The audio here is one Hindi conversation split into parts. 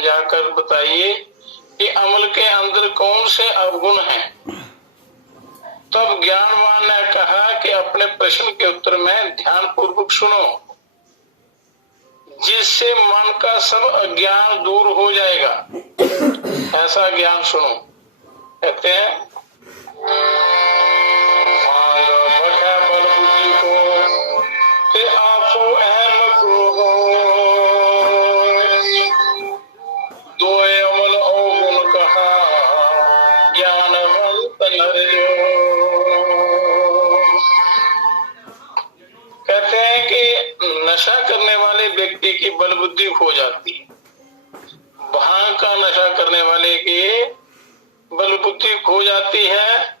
समझाकर बताइए कि अमल के अंदर कौन से अवगुण हैं। तब ज्ञानवान ने कहा कि अपने प्रश्न के उत्तर में ध्यान पूर्वक सुनो, जिससे मन का सब अज्ञान दूर हो जाएगा। ऐसा ज्ञान सुनो। कहते हैं नशा करने वाले व्यक्ति की बल बुद्धि खो जाती है। भांग का नशा करने वाले की बल बुद्धि खो जाती है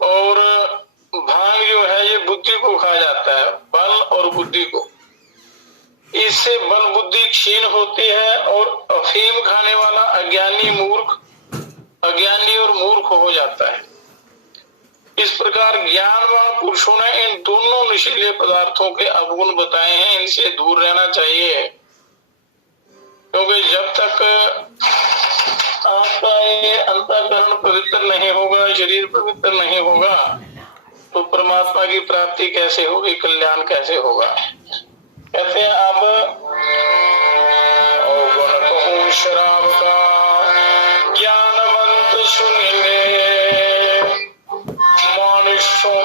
और भांग जो है ये बुद्धि को खा जाता है, बल और बुद्धि को। इससे बल बुद्धि क्षीण होती है और अफीम खाने वाला अज्ञानी और मूर्ख हो जाता है। इस प्रकार ज्ञानवान पुरुषों ने इन दोनों नशीले पदार्थों के अवगुण बताए हैं, इनसे दूर रहना चाहिए। क्योंकि जब तक आपका ये अंतःकरण पवित्र नहीं होगा, शरीर पवित्र नहीं होगा, तो परमात्मा की प्राप्ति कैसे होगी, कल्याण कैसे होगा। कहते हैं अब अवगुण कहूं शराब का, ज्ञानवंत सुनेंगे,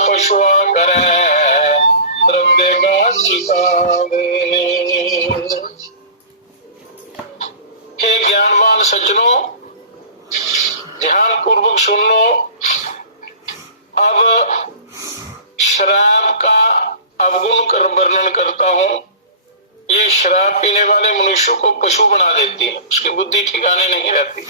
पशुआ करे द्रव्य का सिखावे। हे ज्ञानवान सज्जनों, ध्यान पूर्वक सुन लो। अब शराब का अवगुण कर वर्णन करता हूँ। ये शराब पीने वाले मनुष्य को पशु बना देती है, उसकी बुद्धि ठिकाने नहीं रहती,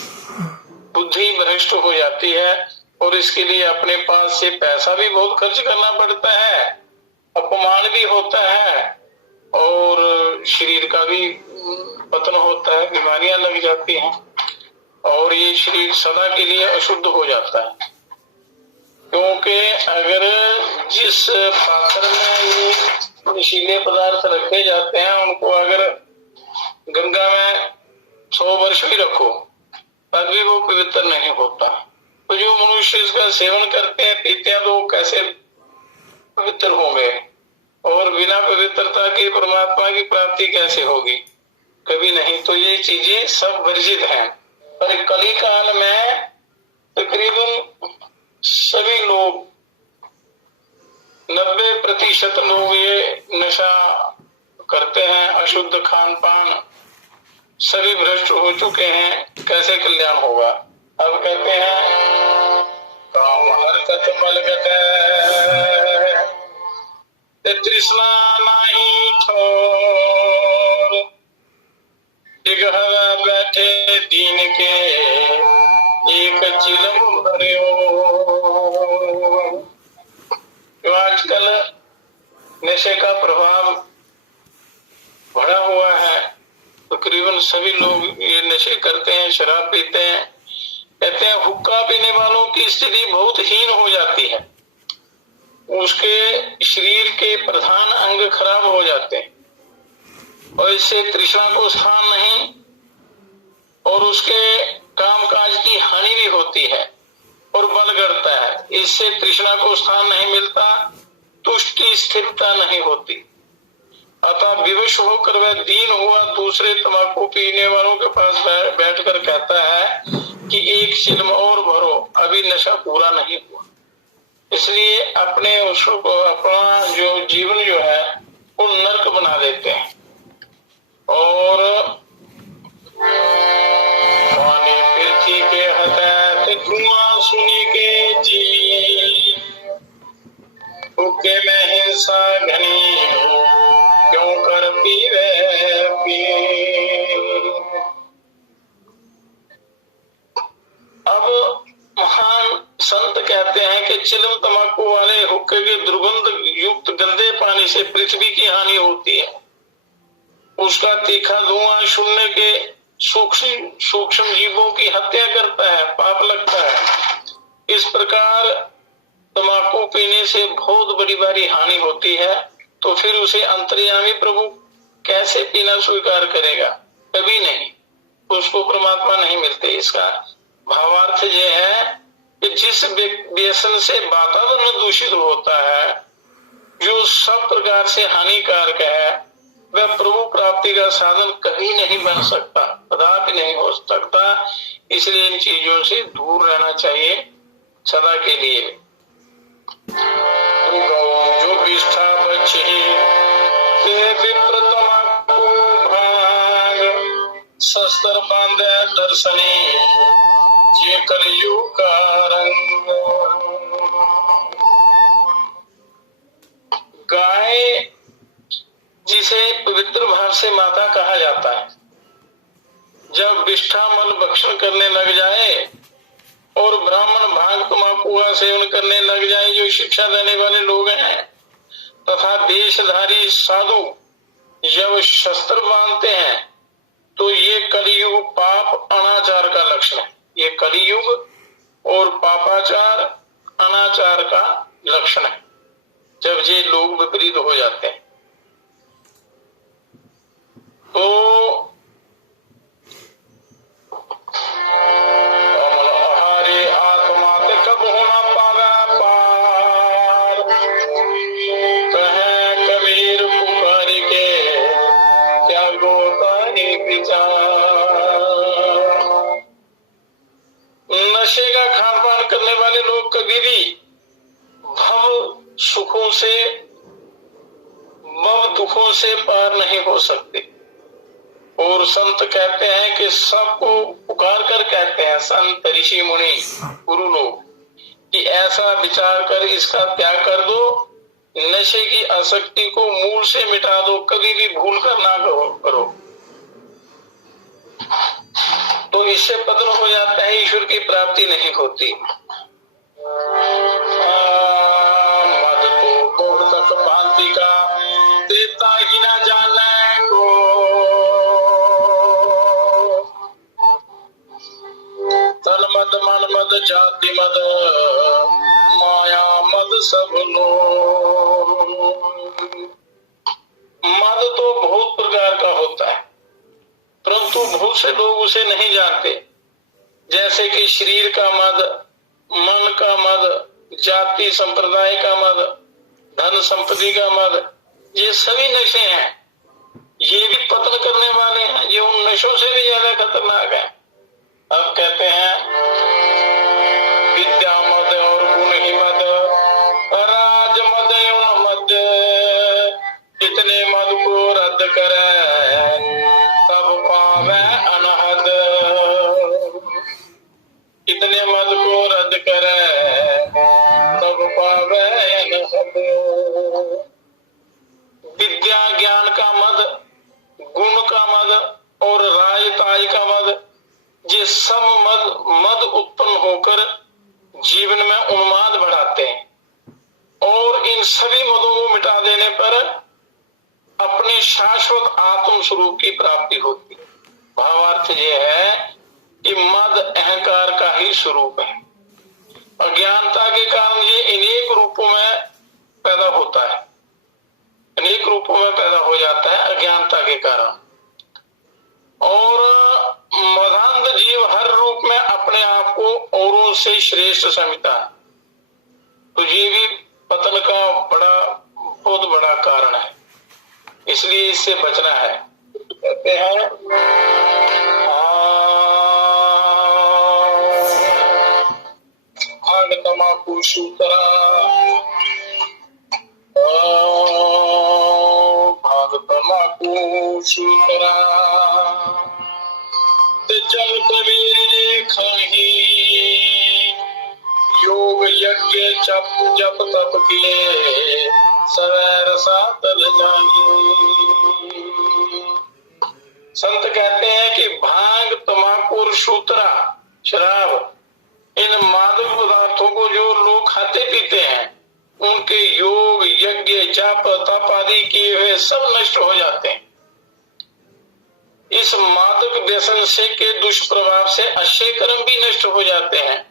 बुद्धि भ्रष्ट हो जाती है और इसके लिए अपने पास से पैसा भी बहुत खर्च करना पड़ता है, अपमान भी होता है और शरीर का भी पतन होता है, बीमारियां लग जाती हैं और ये शरीर सदा के लिए अशुद्ध हो जाता है। क्योंकि अगर जिस पात्र में ये नशीले पदार्थ रखे जाते हैं, उनको अगर गंगा में 100 वर्ष भी रखो तब भी वो पवित्र नहीं होता। तो जो मनुष्य इसका सेवन करते हैं, पीते हैं, तो कैसे पवित्र होंगे और बिना पवित्रता के परमात्मा की प्राप्ति कैसे होगी, कभी नहीं। तो ये चीजें सब वर्जित हैं। पर कली काल में तकरीबन सभी लोग 90% लोग ये नशा करते हैं, अशुद्ध खान पान, सभी भ्रष्ट हो चुके हैं, कैसे कल्याण होगा। अब कहते हैं काम हरकत मलगत तृष्णा नहीं ठोर, घर बैठे दीन के एक चिलम भरियो। तो आजकल नशे का प्रभाव बढ़ा हुआ है, तकरीबन सभी लोग ये नशे करते हैं, शराब पीते हैं। कहते हैं हुक्का पीने वालों की स्थिति बहुत हीन हो जाती है, उसके शरीर के प्रधान अंग खराब हो जाते हैं और इससे तृष्णा को स्थान नहीं और उसके कामकाज की हानि भी होती है और बल गिरता है। इससे तृष्णा को स्थान नहीं मिलता, तुष्टि स्थिरता नहीं होती। अतः विवश होकर वह दीन हुआ दूसरे तंबाकू पीने वालों के पास बैठकर कहता है कि एक चिलम और भरो, अभी नशा पूरा नहीं हुआ। इसलिए अपने उसको अपना जो जीवन जो है वो नर्क बना देते हैं और पानी पृथ्वी के हते धुआं सुनी के जी, हुक्के में हिंसा घनी क्यों कर पीवे पी। अब महान संत कहते हैं कि चिलम तंबाकू वाले हुक्के के दुर्गंध युक्त गंदे पानी से पृथ्वी की हानि होती है। उसका तीखा धुआं सुनने के सूक्ष्म जीवों की हत्या करता है, पाप लगता है। इस प्रकार तंबाकू पीने से बहुत बड़ी भारी हानि होती है। तो फिर उसे अंतर्यामी प्रभु कैसे पीना स्वीकार करेगा? कभी नहीं। परमात्मा नहीं मिलते। इसका भावार्थ ये है कि जिस व्यसन से वातावरण दूषित होता है, जो सब प्रकार से हानिकारक है, वह प्रभु प्राप्ति का साधन कभी नहीं बन सकता, कदापि नहीं हो सकता। इसलिए इन चीजों से दूर रहना चाहिए सदा के लिए। जो विष्ठा बचे विप्र तमाकू भाग, शस्त्र बांधे दर्शनी ये कलयुग का रंग। गाय जिसे पवित्र भाव से माता कहा जाता है, जब विष्ठा मल भक्षण करने लग जाए और ब्राह्मण भांग तम्बाकू का सेवन करने लग जाए, जो शिक्षा देने वाले लोग हैं, तथा वेशधारी साधु जब शस्त्र बांधते हैं, तो ये कलियुग पाप अनाचार का लक्षण है। ये कलियुग और पापाचार अनाचार का लक्षण है, जब ये लोग विपरीत हो जाते हैं। तो हमारे आत्मा ते कब होना पावे पार, कहे कबीर पुकार के क्या गोता है विचार। नशे का खान पान करने वाले लोग कभी भी भव सुखों से, भव दुखों से पार नहीं हो सकते। और संत कहते हैं कि सबको पुकार कर कहते हैं, संत ऋषि मुनि गुरु लोग, कि ऐसा विचार कर इसका त्याग कर दो, नशे की आसक्ति को मूल से मिटा दो, कभी भी भूल कर ना करो। तो इससे पतन हो जाता है, ईश्वर की प्राप्ति नहीं होती। मद तो बहुत तक भांति का देता ही ना जाने को, तन मद मन मद जाति मद माया मद सब लोग। मद तो बहुत प्रकार का होता है, परंतु बहुत से लोग उसे नहीं जानते। जैसे कि शरीर का मद, मन का मद, जाति संप्रदाय का मद, धन संपत्ति का मद, ये सभी नशे हैं। ये भी पतन करने वाले हैं, ये उन नशों से भी ज्यादा खतरनाक है। अब कहते हैं विद्या मद और गुण ही मद, राज मद एवं मद, इतने मद को रद्द करे तब पावे अनहद। इतने मद को रद्द करे तब पावे अनहद। विद्या ज्ञान का मद, गुण का मद और राजताई का मद, ये सब मद उत्पन्न होकर जीवन में उन्माद बढ़ाते हैं। और इन सभी मदों को मिटा देने पर अपने शाश्वत आत्म स्वरूप की प्राप्ति होती है। भावार्थ ये है कि मद अहंकार का ही स्वरूप है। अज्ञानता के कारण ये अनेक रूपों में पैदा होता है, अनेक रूपों में पैदा हो जाता है अज्ञानता के कारण। और मदांध जीव हर रूप में अपने आप को औरों से श्रेष्ठ समझता है, तो ये भी पतन का बहुत बड़ा कारण है। इसलिए इससे बचना है। कहते हैं भांग तमाकू सूतरा, भांग तमाकू सूतरा, जल कबीर लेखही, योग यज्ञ जप तप किए सवैर सातल जानी। संत कहते हैं कि भांग तम्बाकू और सूतरा शराब, इन मादक पदार्थों को जो लोग खाते पीते हैं, उनके योग यज्ञ जप तप आदि किए हुए सब नष्ट हो जाते हैं। इस मादक व्यसन से के दुष्प्रभाव से अच्छे कर्म भी नष्ट हो जाते हैं,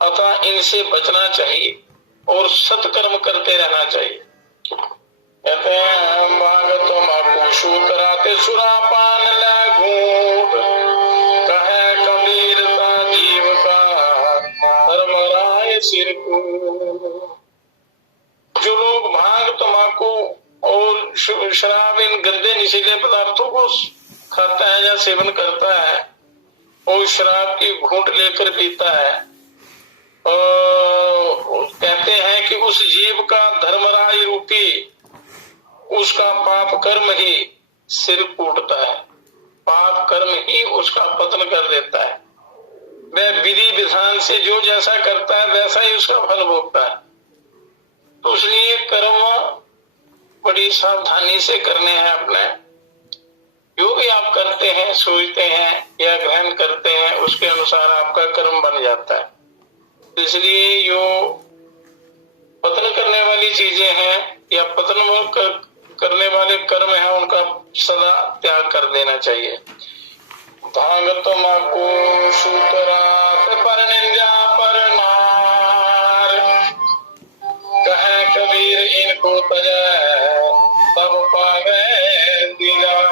अतः इनसे बचना चाहिए और सत्कर्म करते रहना चाहिए। कहते हैं भांग तम्बाकू सूतरा ते सुरापान ले घूट, कहे सिर को। जो लोग भांग, तंबाकू और शराब, इन गंदे नशीले पदार्थों को खाता है या सेवन करता है और शराब की घूंट लेकर पीता है, और कहते हैं कि उस जीव का धर्मराज रूपी उसका पाप कर्म ही सिर कूटता है, पाप कर्म ही उसका पतन कर देता है। वह विधि विधान से जो जैसा करता है वैसा ही उसका फल भोगता है। तो इसलिए कर्म बड़ी सावधानी से करने हैं अपने। जो भी आप करते हैं, सोचते हैं या ग्रहण करते हैं, उसके अनुसार आपका कर्म बन जाता है। इसलिए जो पतन करने वाली चीजें हैं या पतन करने वाले कर्म हैं, उनका सदा त्याग कर देना चाहिए। भांग, तंबाकू, सूतरात, पर निंदा पर नार, कहे कबीर इनको तजै तब पावे दीदार।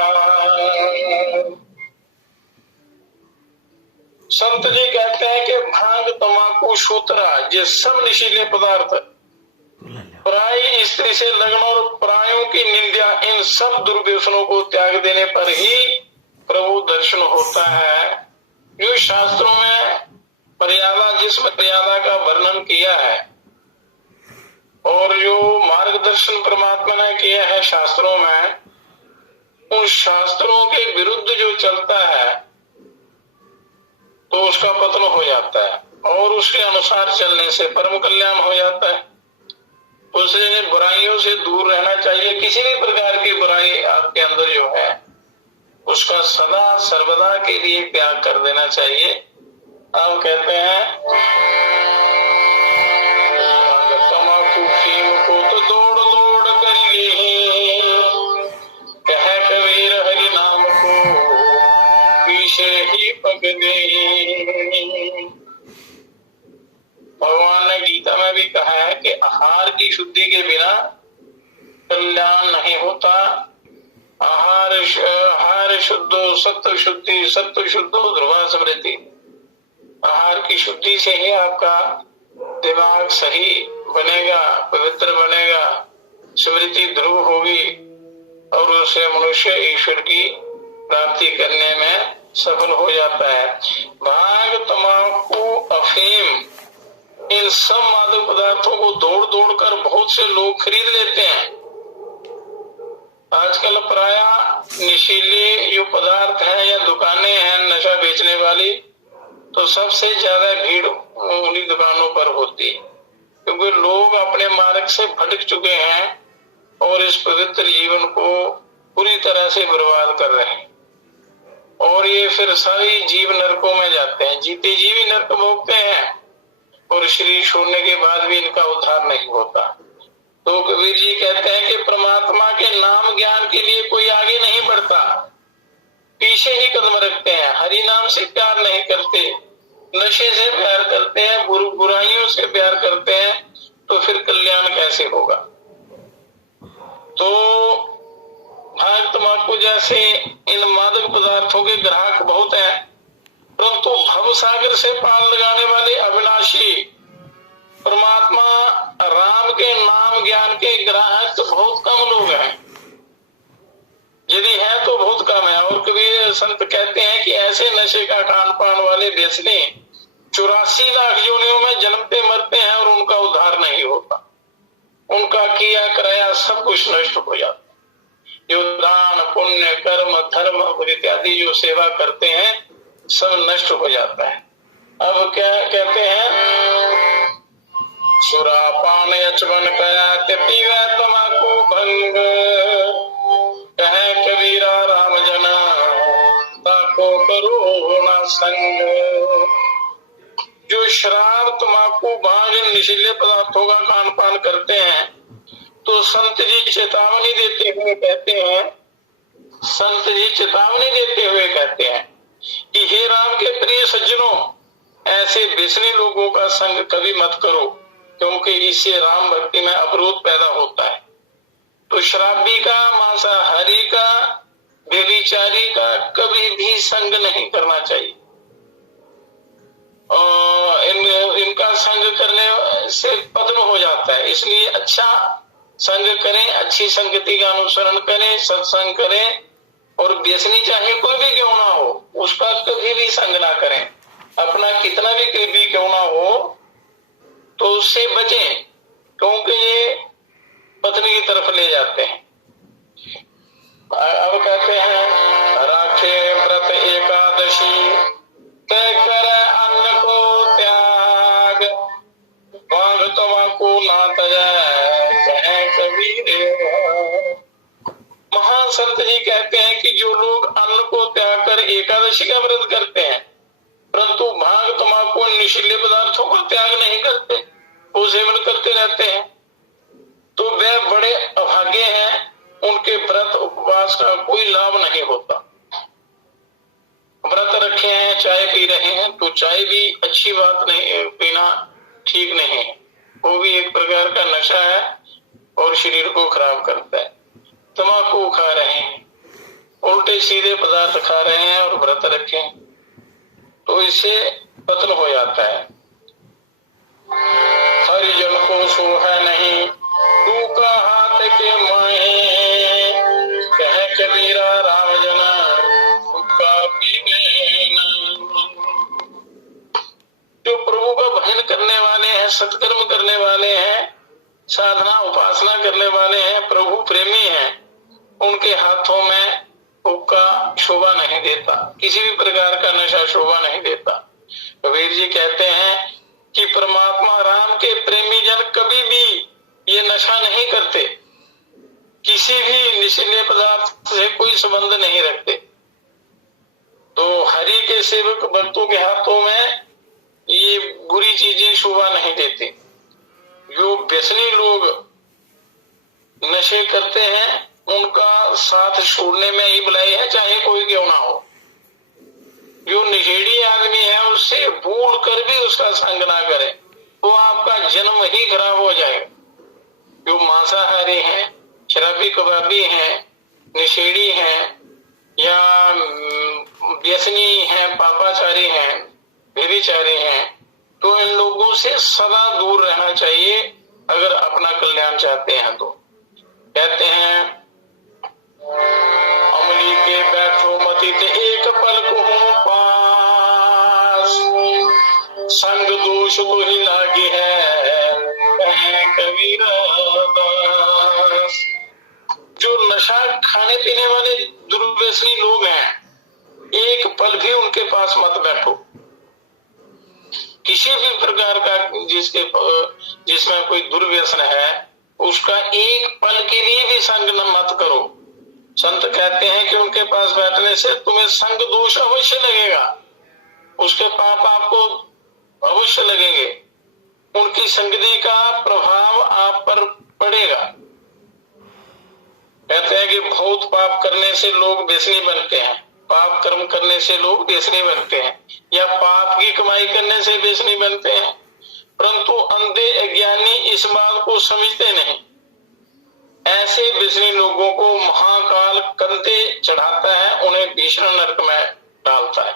संत जी कहते हैं कि भांग, तंबाकू, सूतरा, ये सब नशीले पदार्थ, पराई स्त्री से लगन और परायों की निंदा, इन सब दुर्व्यसनों को त्याग देने पर ही प्रभु दर्शन होता है। जो शास्त्रों में मर्यादा, जिस मर्यादा का वर्णन किया है और जो मार्गदर्शन परमात्मा ने किया है शास्त्रों में, उन शास्त्रों के विरुद्ध जो चलता है तो उसका पतन हो जाता है, और उसके अनुसार चलने से परम कल्याण हो जाता है। उससे बुराइयों से दूर रहना चाहिए। किसी भी प्रकार की बुराई आपके अंदर जो है उसका सदा सर्वदा के लिए त्याग कर देना चाहिए। आप कहते हैं तम्बाकू फीम को तो दौड़ दौड़ कर ले, कह कबीर हरि नाम को पीछे ही पक दे। भगवान ने गीता में भी कहा है कि आहार की शुद्धि के बिना कल्याण नहीं होता। आहार शुद्धो सत्व शुद्धि, सत्व शुद्धो ध्रुवा स्मृति। आहार की शुद्धि से ही आपका दिमाग सही बनेगा, पवित्र बनेगा, स्मृति ध्रुव होगी और उससे मनुष्य ईश्वर की प्राप्ति करने में सफल हो जाता है। भांग, तंबाकू, अफीम, इन सब मादक पदार्थों को दौड़ दौड़ कर बहुत से लोग खरीद लेते हैं। आजकल प्राय नशीले जो पदार्थ हैं या दुकानें हैं नशा बेचने वाली, तो सबसे ज्यादा भीड़ उन्हीं दुकानों पर होती है, क्योंकि लोग अपने मार्ग से भटक चुके हैं और इस पवित्र जीवन को पूरी तरह से बर्बाद कर रहे हैं, और ये फिर सारी जीव नरकों में जाते हैं, जीते जी भी नरक भोगते हैं और शरीर छोड़ने के बाद भी इनका उद्धार नहीं होता। तो कबीर जी कहते हैं कि परमात्मा के नाम ज्ञान के लिए कोई आगे नहीं बढ़ता, पीछे ही कदम रखते हैं। हरि नाम से प्यार नहीं करते, नशे से प्यार करते हैं, बुराइयों से प्यार करते हैं, तो फिर कल्याण कैसे होगा। तो भांग, तंबाकू जैसे इन मादक पदार्थों के ग्राहक बहुत हैं, परंतु भव सागर से पार लगाने वाले अविनाशी परमात्मा राम के नाम ज्ञान के ग्राहक तो बहुत कम लोग हैं, यदि है तो बहुत कम है। और कबीर संत कहते हैं कि ऐसे नशे का खान पान वाले बेचने 84 लाख योनियों में जन्मते मरते हैं और उनका उद्धार नहीं होता, उनका किया कराया सब कुछ नष्ट हो जाता। जो दान पुण्य कर्म धर्म इत्यादि जो सेवा करते हैं सब नष्ट हो जाता है। अब क्या कहते हैं, सुरापान यचवन कया पीवे तम्बाकू भंग, कहे कबीरा राम जना ताको करो न संग। जो शराब, तम्बाकू, भांग, नशीले पदार्थों का खान पान करते हैं, तो संत जी चेतावनी देते हुए कहते हैं, संत जी चेतावनी देते हुए कहते हैं कि हे राम के प्रिय सज्जनों, ऐसे व्यसनी लोगों का संग कभी मत करो, क्योंकि इससे राम भक्ति में अवरोध पैदा होता है। तो शराबी का, मांसाहारी का, व्यभिचारी का कभी भी संग नहीं करना चाहिए। और इनका संग करने से पतन हो जाता है। इसलिए अच्छा संग करें, अच्छी संगति का अनुसरण करें, सत्संग करें, और व्यसनी चाहे कोई भी क्यों ना हो उसका कभी भी संग ना करें। अपना कितना भी करीबी क्यों ना हो तो उससे बचें, क्योंकि ये पत्नी की तरफ ले जाते हैं। अब कहते हैं राखे व्रत एकादशी तय कर अन्न को त्याग, भांग तम्बाकू ना त्याग कहे कबीर। महान संत जी कहते हैं कि जो लोग अन्न को त्याग कर एकादशी का व्रत करते हैं परंतु भांग तम्बाकू नशीले पदार्थों को त्याग नहीं करते, वो सेवन करते रहते हैं, तो वे बड़े अभागे हैं, उनके व्रत उपवास का कोई लाभ नहीं होता। व्रत रखे हैं, चाय पी रहे हैं, तो चाय भी अच्छी बात नहीं, पीना ठीक नहीं है, वो भी एक प्रकार का नशा है और शरीर को खराब करता है। तम्बाकू खा रहे हैं, उल्टे सीधे पदार्थ खा रहे हैं और व्रत रखे हैं, तो इससे पतन हो जाता है। हरिजन को सोहा नहीं टूका हाथ के माहे, कह कबीरा राम जना टूका पीवे नहीं। जो प्रभु का भजन करने वाले हैं, सत्कर्म करने वाले हैं, साधना उपासना करने वाले हैं, प्रभु प्रेमी हैं, उनके हाथों में हुक्का शोभा नहीं देता, किसी भी प्रकार का नशा शोभा नहीं देता। कबीर जी कहते हैं कि परमात्मा राम के प्रेमी जन कभी भी ये नशा नहीं करते, किसी भी नशीले पदार्थ से कोई संबंध नहीं रखते। तो हरि के सेवक भक्तों के हाथों में ये बुरी चीजें शोभा नहीं देती। जो व्यसनी लोग नशे करते हैं उनका साथ छोड़ने में ही भलाई है, चाहे कोई क्यों ना हो। जो नशेड़ी आदमी है उससे भूल कर भी उसका संग ना करे, तो आपका जन्म ही खराब हो जाएगा। जो मांसाहारी हैं, शराबी कबाबी हैं, नशेड़ी हैं या व्यसनी हैं, पापाचारी हैं, व्यभिचारी हैं, तो इन लोगों से सदा दूर रहना चाहिए अगर अपना कल्याण चाहते हैं तो। कहते हैं अमली के बैठो मति ते एक पल को पास, संग दोष को ही लागी है कहे कबीर दास। जो नशा खाने पीने वाले दुर्व्यसनी लोग हैं, एक पल भी उनके पास मत बैठो। किसी भी प्रकार का जिसमें कोई दुर्व्यसन है उसका एक पल के लिए भी संग न मत करो। संत कहते हैं कि उनके पास बैठने से तुम्हें संग दोष अवश्य लगेगा, उसके पाप आपको अवश्य लगेंगे, उनकी संगति का प्रभाव आप पर पड़ेगा। कहते हैं कि बहुत पाप करने से लोग व्यसनी बनते हैं, पाप कर्म करने से लोग व्यसनी बनते हैं, या पाप की कमाई करने से व्यसनी बनते हैं, परंतु अंधे अज्ञानी इस बात को समझते नहीं। ऐसे व्यसनी लोगों को महाकाल कंधे चढ़ाता है, उन्हें भीषण नरक में डालता है।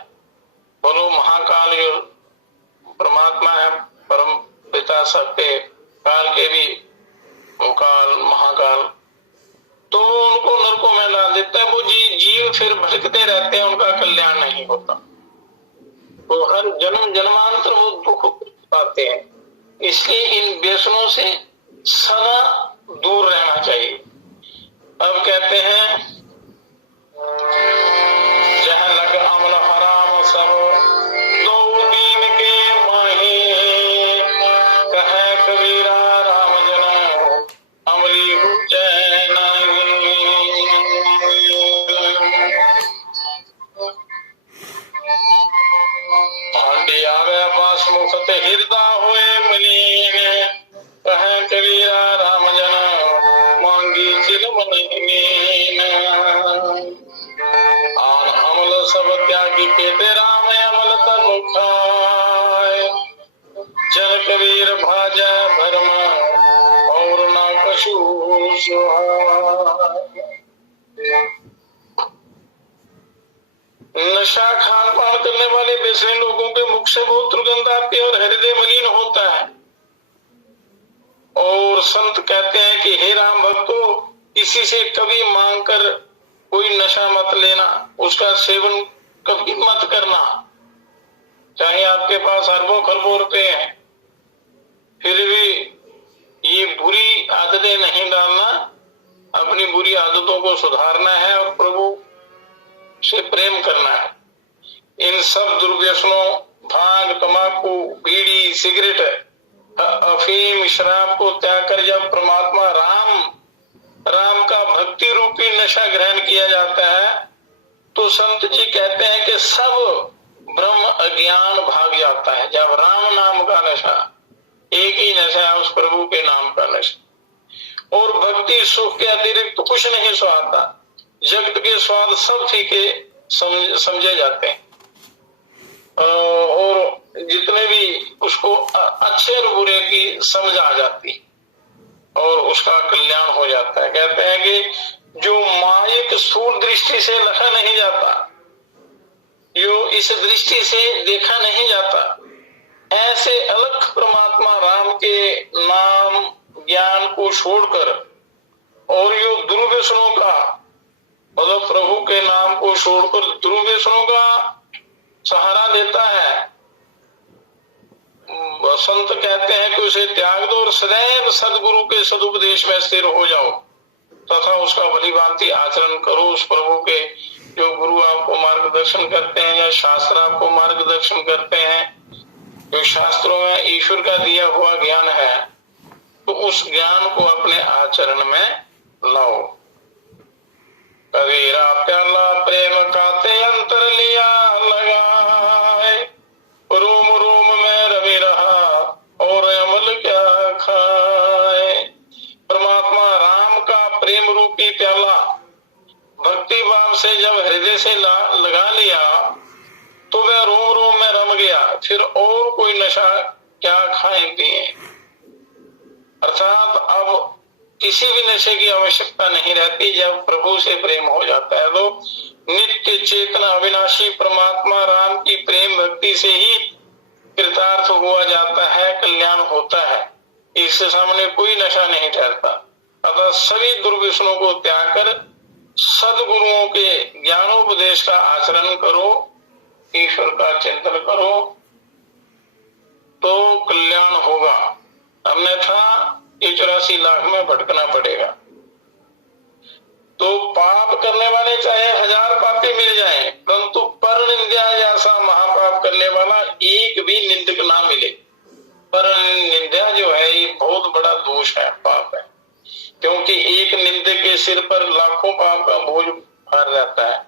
बोलो महाकाल जो परमात्मा है, परम पिता सबके काल के भी काल महाकाल, तो उनको नरकों में डाल देता है। वो जीव फिर भटकते रहते हैं, उनका कल्याण नहीं होता, तो हर जन्म जन्मांतर वो दुख पाते हैं। इसलिए इन व्यसनों से सदा दूर रहना चाहिए। अब कहते हैं जहाँ लग अमल हराम सब दो दीन के माहे, कहे कबीरा राम जना अमली हुजै नहीं। आंडी आवे पास मुखत हृदय होए मलीन, कहे कबीरा राम जना मांगी चिलम नहीं। आन अमल सब त्यागी के राम अमल तब खाए, जन कबीर भाजा भरम और ना कछु सुहाए। नशा खान पान करने वाले व्यसनी लोगों के मुख से बहुत दुर्गंध आती है और हृदय मलिन होता है। और संत कहते हैं कि हे राम भक्तों, किसी से कभी मांगकर कोई नशा मत लेना, उसका सेवन कभी मत करना। चाहे आपके पास अरबों खरबों रुपए हैं, फिर भी ये बुरी आदतें नहीं डालना, अपनी बुरी आदतों को सुधारना है और प्रभु से प्रेम करना है। इन सब दुर्व्यसनों, भांग, तंबाकू, बीड़ी, सिगरेट, अफीम, शराब को त्याग कर जब परमात्मा राम का भक्ति रूपी नशा ग्रहण किया जाता है, तो संत जी कहते हैं कि सब ब्रह्म अज्ञान भाग जाता है। जब राम नाम का नशा, एक ही नशा है उस प्रभु के नाम का नशा, और भक्ति सुख के अतिरिक्त कुछ नहीं सुहाता। जगत के स्वाद सब फीके समझे जाते हैं, और जितने भी उसको अच्छे और बुरे की समझ आ जाती और उसका कल्याण हो जाता है। कहते हैं कि जो मायिक स्थूल दृष्टि से लखा नहीं जाता, जो इस दृष्टि से देखा नहीं जाता, ऐसे अलग परमात्मा राम के नाम ज्ञान को छोड़कर और यो दुर्व्यसनों का, मतलब प्रभु के नाम को छोड़कर दुर्व्यसनों का सहारा देता है, संत कहते हैं कि उसे त्याग दो और सदैव सदगुरु के सदुपदेश में स्थिर हो जाओ तथा उसका भलीभांति आचरण करो। उस प्रभु के जो गुरु आपको मार्गदर्शन करते हैं या शास्त्र आपको मार्गदर्शन करते हैं, जो शास्त्रों में ईश्वर का दिया हुआ ज्ञान है, तो उस ज्ञान को अपने आचरण में लाओ। कबीरा प्याला प्रेम काते अंतर लिया लगाए, रोम रोम में रवि रहा और अमल क्या खाए। परमात्मा राम का प्रेम रूपी प्याला भक्ति भाव से जब हृदय से लगा लिया तो वह रोम रोम में रम गया, फिर और कोई नशा क्या खाएं पिए। अर्थात अब किसी भी नशे की आवश्यकता नहीं रहती। जब प्रभु से प्रेम हो जाता है तो नित्य चेतना अविनाशी परमात्मा राम की प्रेम भक्ति से ही कृतार्थ हुआ जाता है, कल्याण होता है। इससे सामने कोई नशा नहीं ठहरता। अतः सभी दुर्व्यसनों को त्याग कर सदगुरुओं के ज्ञानोपदेश का आचरण करो, ईश्वर का चिंतन करो, तो कल्याण होगा। अन्यथा ये 84 लाख में भटकना पड़ेगा। तो पाप करने वाले चाहे 1000 पापी मिल जाएं, परंतु पर निंदा जैसा महापाप करने वाला एक भी निंदक ना मिले। पर निंदा जो है ये बहुत बड़ा दोष है, पाप है, क्योंकि एक निंदक के सिर पर लाखों पाप का बोझ भर जाता है।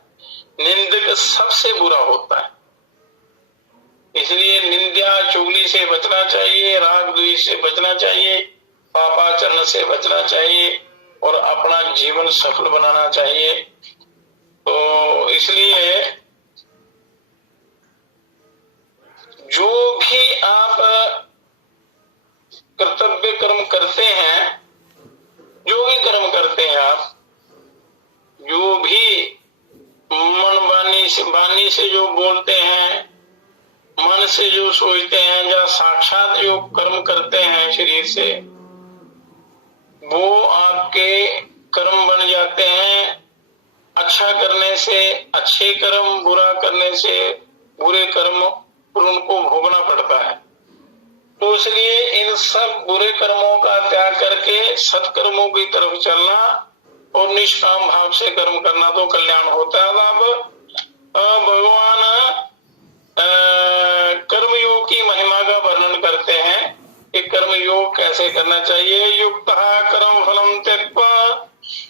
निंदक सबसे बुरा होता है। इसलिए निंदा चुगली से बचना चाहिए, राग द्वेष से बचना चाहिए, पापाचरण से बचना चाहिए और अपना जीवन सफल बनाना चाहिए। तो इसलिए जो भी आप कर्तव्य कर्म करते हैं, जो भी कर्म करते हैं आप, जो भी मन वाणी से जो बोलते हैं, मन से जो सोचते हैं, या साक्षात जो कर्म करते हैं शरीर से, वो आपके कर्म बन जाते हैं। अच्छा करने से अच्छे कर्म, बुरा करने से बुरे कर्म, और उनको भोगना पड़ता है। तो इसलिए इन सब बुरे कर्मों का त्याग करके सत्कर्मों की तरफ चलना और निष्काम भाव से कर्म करना, तो कल्याण होता है। अब भगवान कर्मयोग की महिमा का वर्णन करते हैं कि कर्मयोग कैसे करना चाहिए। युक्त कर्म फलम त्यक्त्वा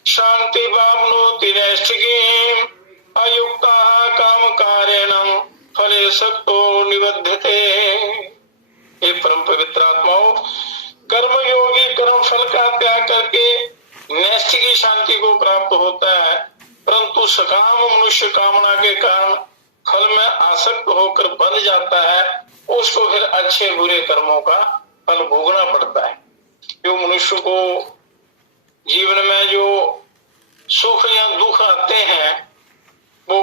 शांति वाप्नोति नैष्ठिकीम्, अयुक्ता काम कारेणं फले सक्तो निबध्यते। ये परम पवित्र आत्माओं, कर्मयोगी कर्म फल का त्याग करके नैष्ठिकी शांति को प्राप्त होता है, परंतु सकाम मनुष्य कामना के कारण फल में आसक्त होकर बंध जाता है, उसको फिर अच्छे बुरे कर्मों का फल भोगना पड़ता है। जो मनुष्य को जीवन में जो सुख या दुख आते हैं वो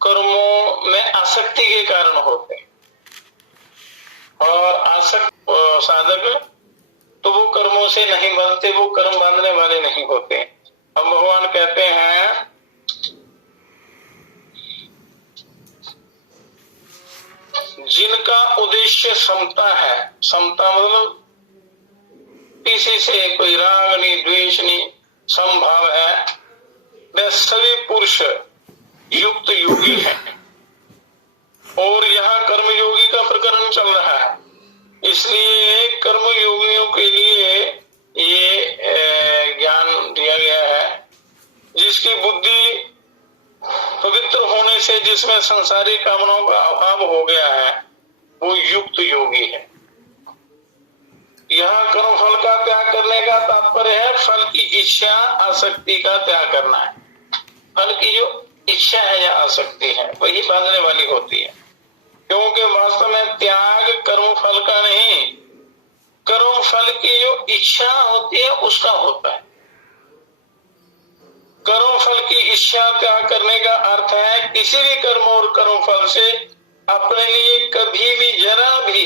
कर्मों में आसक्ति के कारण होते हैं, और आसक्त साधक तो वो कर्मों से नहीं बनते, वो कर्म बांधने वाले नहीं होते। अब भगवान कहते हैं जिनका उद्देश्य समता है, समता मतलब किसी से कोई राग नहीं, द्वेष नहीं, समभाव है, वे सभी पुरुष युक्त योगी हैं। और यहाँ कर्म योगी का प्रकरण चल रहा है, इसलिए कर्म योगियों के लिए ये ज्ञान दिया गया है। जिसकी बुद्धि पवित्र होने से जिसमें संसारी कामनाओं का अभाव हो गया है, वो युक्त योगी है। यहाँ कर्म फल का त्याग करने का तात्पर्य है फल की इच्छा आसक्ति का त्याग करना है। फल की जो इच्छा है या आसक्ति है वही बांधने वाली होती है, क्योंकि वास्तव में त्याग कर्म फल का नहीं, कर्म फल की जो इच्छा होती है उसका होता है। कर्म फल की इच्छा त्याग करने का अर्थ है किसी भी कर्म और कर्म फल से अपने लिए कभी भी जरा भी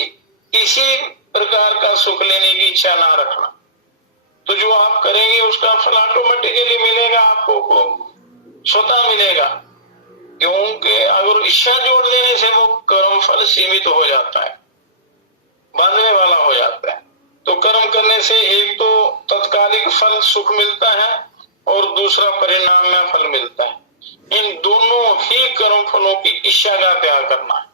किसी प्रकार का सुख लेने की इच्छा ना रखना। तो जो आप करेंगे उसका फल ऑटोमेटिकली मिलेगा, आपको स्वतः मिलेगा। क्योंकि अगर इच्छा जोड़ देने से वो कर्म फल सीमित हो जाता है, बांधने वाला हो जाता है। तो कर्म करने से एक तो तत्कालिक फल सुख मिलता है और दूसरा परिणाम में फल मिलता है। इन दोनों ही कर्म फलों की इच्छा का त्याग करना है।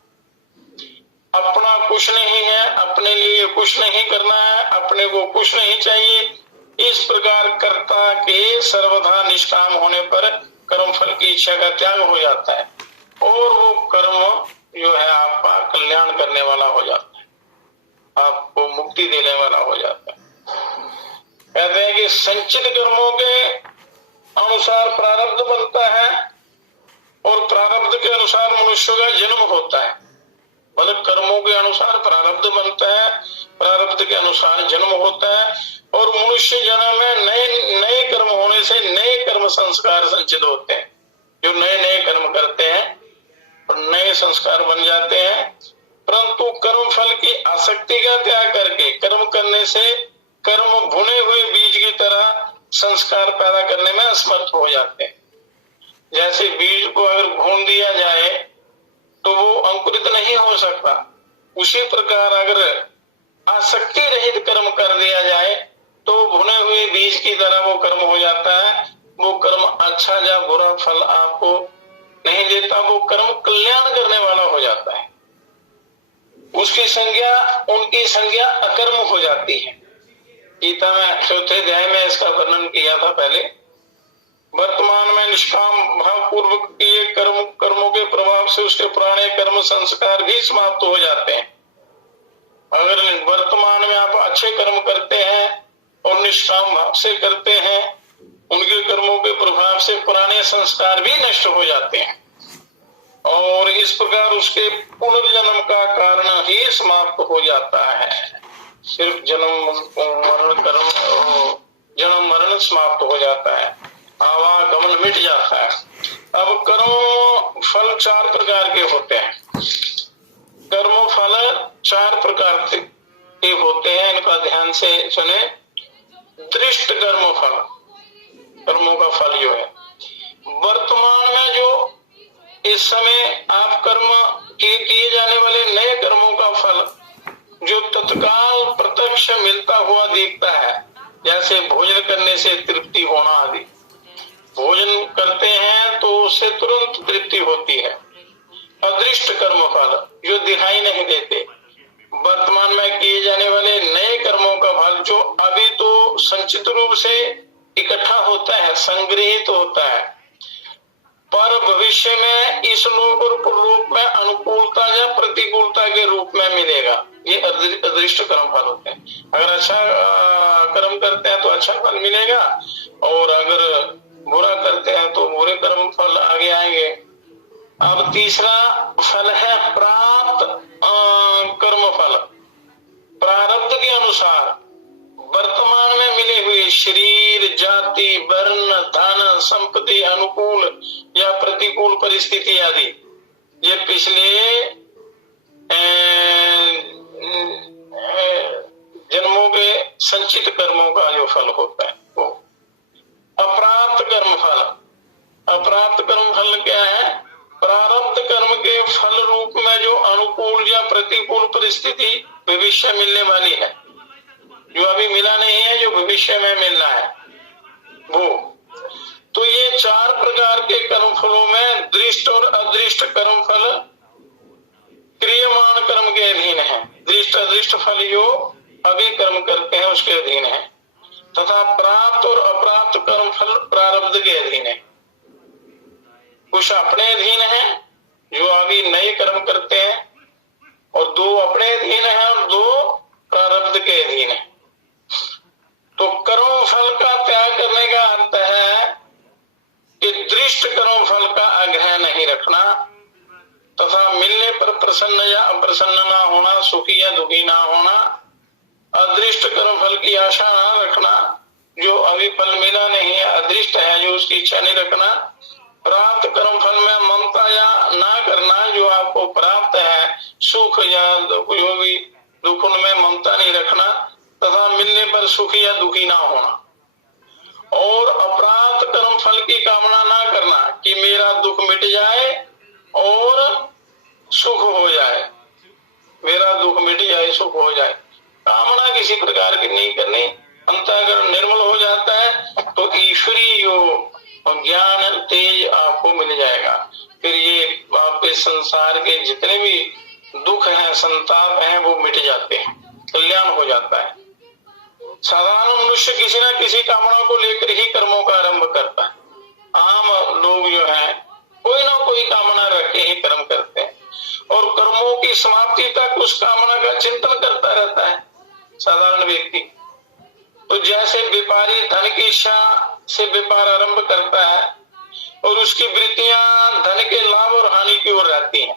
अपना कुछ नहीं है, अपने लिए कुछ नहीं करना है, अपने को कुछ नहीं चाहिए, इस प्रकार कर्ता के सर्वथा निष्काम होने पर कर्म फल की इच्छा का त्याग हो जाता है और वो कर्म जो है आपका कल्याण करने वाला हो जाता है, आपको मुक्ति देने वाला हो जाता है। कहते हैं कि संचित कर्मों के अनुसार प्रारब्ध बनता है और प्रारब्ध के अनुसार मनुष्य का जन्म होता है। मतलब कर्मों के अनुसार प्रारब्ध बनता है, प्रारब्ध के अनुसार जन्म होता है और मनुष्य जन्म में नए नए कर्म होने से नए कर्म संस्कार संचित होते हैं। जो नए नए कर्म करते हैं और नए संस्कार बन जाते हैं। परंतु कर्म फल की आसक्ति का त्याग करके कर्म करने से कर्म भुने हुए बीज की तरह संस्कार पैदा करने में असमर्थ हो जाते हैं। जैसे बीज को अगर भून दिया जाए तो वो अंकुरित नहीं हो सकता, उसी प्रकार अगर आसक्ति रहित कर्म कर दिया जाए तो भुने हुए बीज की तरह वो कर्म हो जाता है। वो कर्म अच्छा या बुरा फल आपको नहीं देता, वो कर्म कल्याण करने वाला हो जाता है। उसकी संज्ञा, उनकी संज्ञा अकर्म हो जाती है। गीता में 4th अध्याय में इसका वर्णन किया था पहले। वर्तमान में निष्काम भाव पूर्वक किए कर्मों के प्रभाव से उसके पुराने कर्म संस्कार भी समाप्त हो जाते हैं। अगर वर्तमान में आप अच्छे कर्म करते हैं और निष्काम भाव से करते हैं, उनके कर्मों के प्रभाव से पुराने संस्कार भी नष्ट हो जाते हैं और इस प्रकार उसके पुनर्जन्म का कारण ही समाप्त हो जाता है। सिर्फ जन्म मरण समाप्त हो जाता है, आवागमन मिट जाता है। अब कर्म फल 4 प्रकार के होते हैं। कर्म फल 4 प्रकार के होते हैं, इनका ध्यान से सुने। दृष्ट कर्म फल, कर्मों का फल जो है वर्तमान में जो इस समय आप कर्म किए जाने वाले नए कर्मों का फल जो तत्काल प्रत्यक्ष मिलता हुआ दिखता है, जैसे भोजन करने से तृप्ति होना आदि। भोजन करते हैं तो उससे तुरंत तृप्ति होती है। अदृष्ट कर्म फल जो दिखाई नहीं देते, वर्तमान में किए जाने वाले नए कर्मों का फल जो अभी तो संचित रूप से इकट्ठा होता है, संग्रहित होता है, पर भविष्य में इस लोक और परलोक में अनुकूलता या प्रतिकूलता के रूप में मिलेगा। ये अदृष्ट कर्म फल होते हैं। अगर अच्छा कर्म करते हैं तो अच्छा फल मिलेगा और अगर बुरा करते हैं तो बुरे कर्म फल आगे आएंगे। अब तीसरा फल है प्राप्त कर्म फल। प्रारब्ध के अनुसार वर्तमान में मिले हुए शरीर, जाति, वर्ण, धन, संपत्ति, अनुकूल या प्रतिकूल परिस्थिति आदि, ये पिछले जन्मों के संचित फल होता है वो। अप्राप्त कर्म फल, अप्राप्त कर्म फल क्या है? प्रारब्ध कर्म के फल रूप में जो अनुकूल या प्रतिकूल परिस्थिति भविष्य मिलने वाली है, जो अभी मिला नहीं है, जो भविष्य में मिलना है वो। तो ये 4 प्रकार के कर्म फलों में दृष्ट और अदृष्ट कर्म फल क्रियमाण कर्म के अधीन है। दृष्ट अदृष्ट फल जो अभी कर्म करते हैं उसके अधीन है, तथा प्राप्त और अप्राप्त कर्म फल प्रारब्ध के अधीन है। कुछ अपने अधीन है जो अभी नए कर्म करते हैं, और 2 अपने अधीन है और 2 प्रारब्ध के अधीन है। तो कर्म फल का त्याग करने का अर्थ है कि दृष्ट कर्म फल का आग्रह नहीं रखना, तथा मिलने पर प्रसन्न या अप्रसन्न ना होना, सुखी या दुखी ना होना। अदृष्ट कर्म फल की आशा ना रखना, जो अभी फल मिला नहीं है, अदृष्ट है, जो उसकी इच्छा नहीं रखना। प्राप्त कर्म फल में ममता या ना करना, जो आपको प्राप्त है, सुख या जो भी दुख, उनमें ममता नहीं रखना, तथा मिलने पर सुखी या दुखी ना होना। और अप्राप्त कर्म फल की कामना ना करना कि मेरा दुख मिट जाए और सुख हो जाए, मेरा दुख मिट जाए, सुख हो जाए। कामना किसी प्रकार की नहीं करनी। अंतःकरण निर्मल हो जाता है तो ईश्वरीय जो ज्ञान तेज आपको मिल जाएगा। फिर ये आपके संसार के जितने भी दुख हैं, संताप हैं, वो मिट जाते हैं, कल्याण हो जाता है। साधारण मनुष्य किसी न किसी कामना को लेकर ही कर्मों का आरंभ करता है। आम लोग जो हैं कोई ना कोई कामना रख के ही कर्म करते हैं, और कर्मों की समाप्ति तक उस कामना का चिंतन करता रहता है साधारण व्यक्ति। तो जैसे व्यापारी धन की इच्छा से व्यापार आरंभ करता है, और उसकी वृत्तियां धन के लाभ और हानि की ओर रहती हैं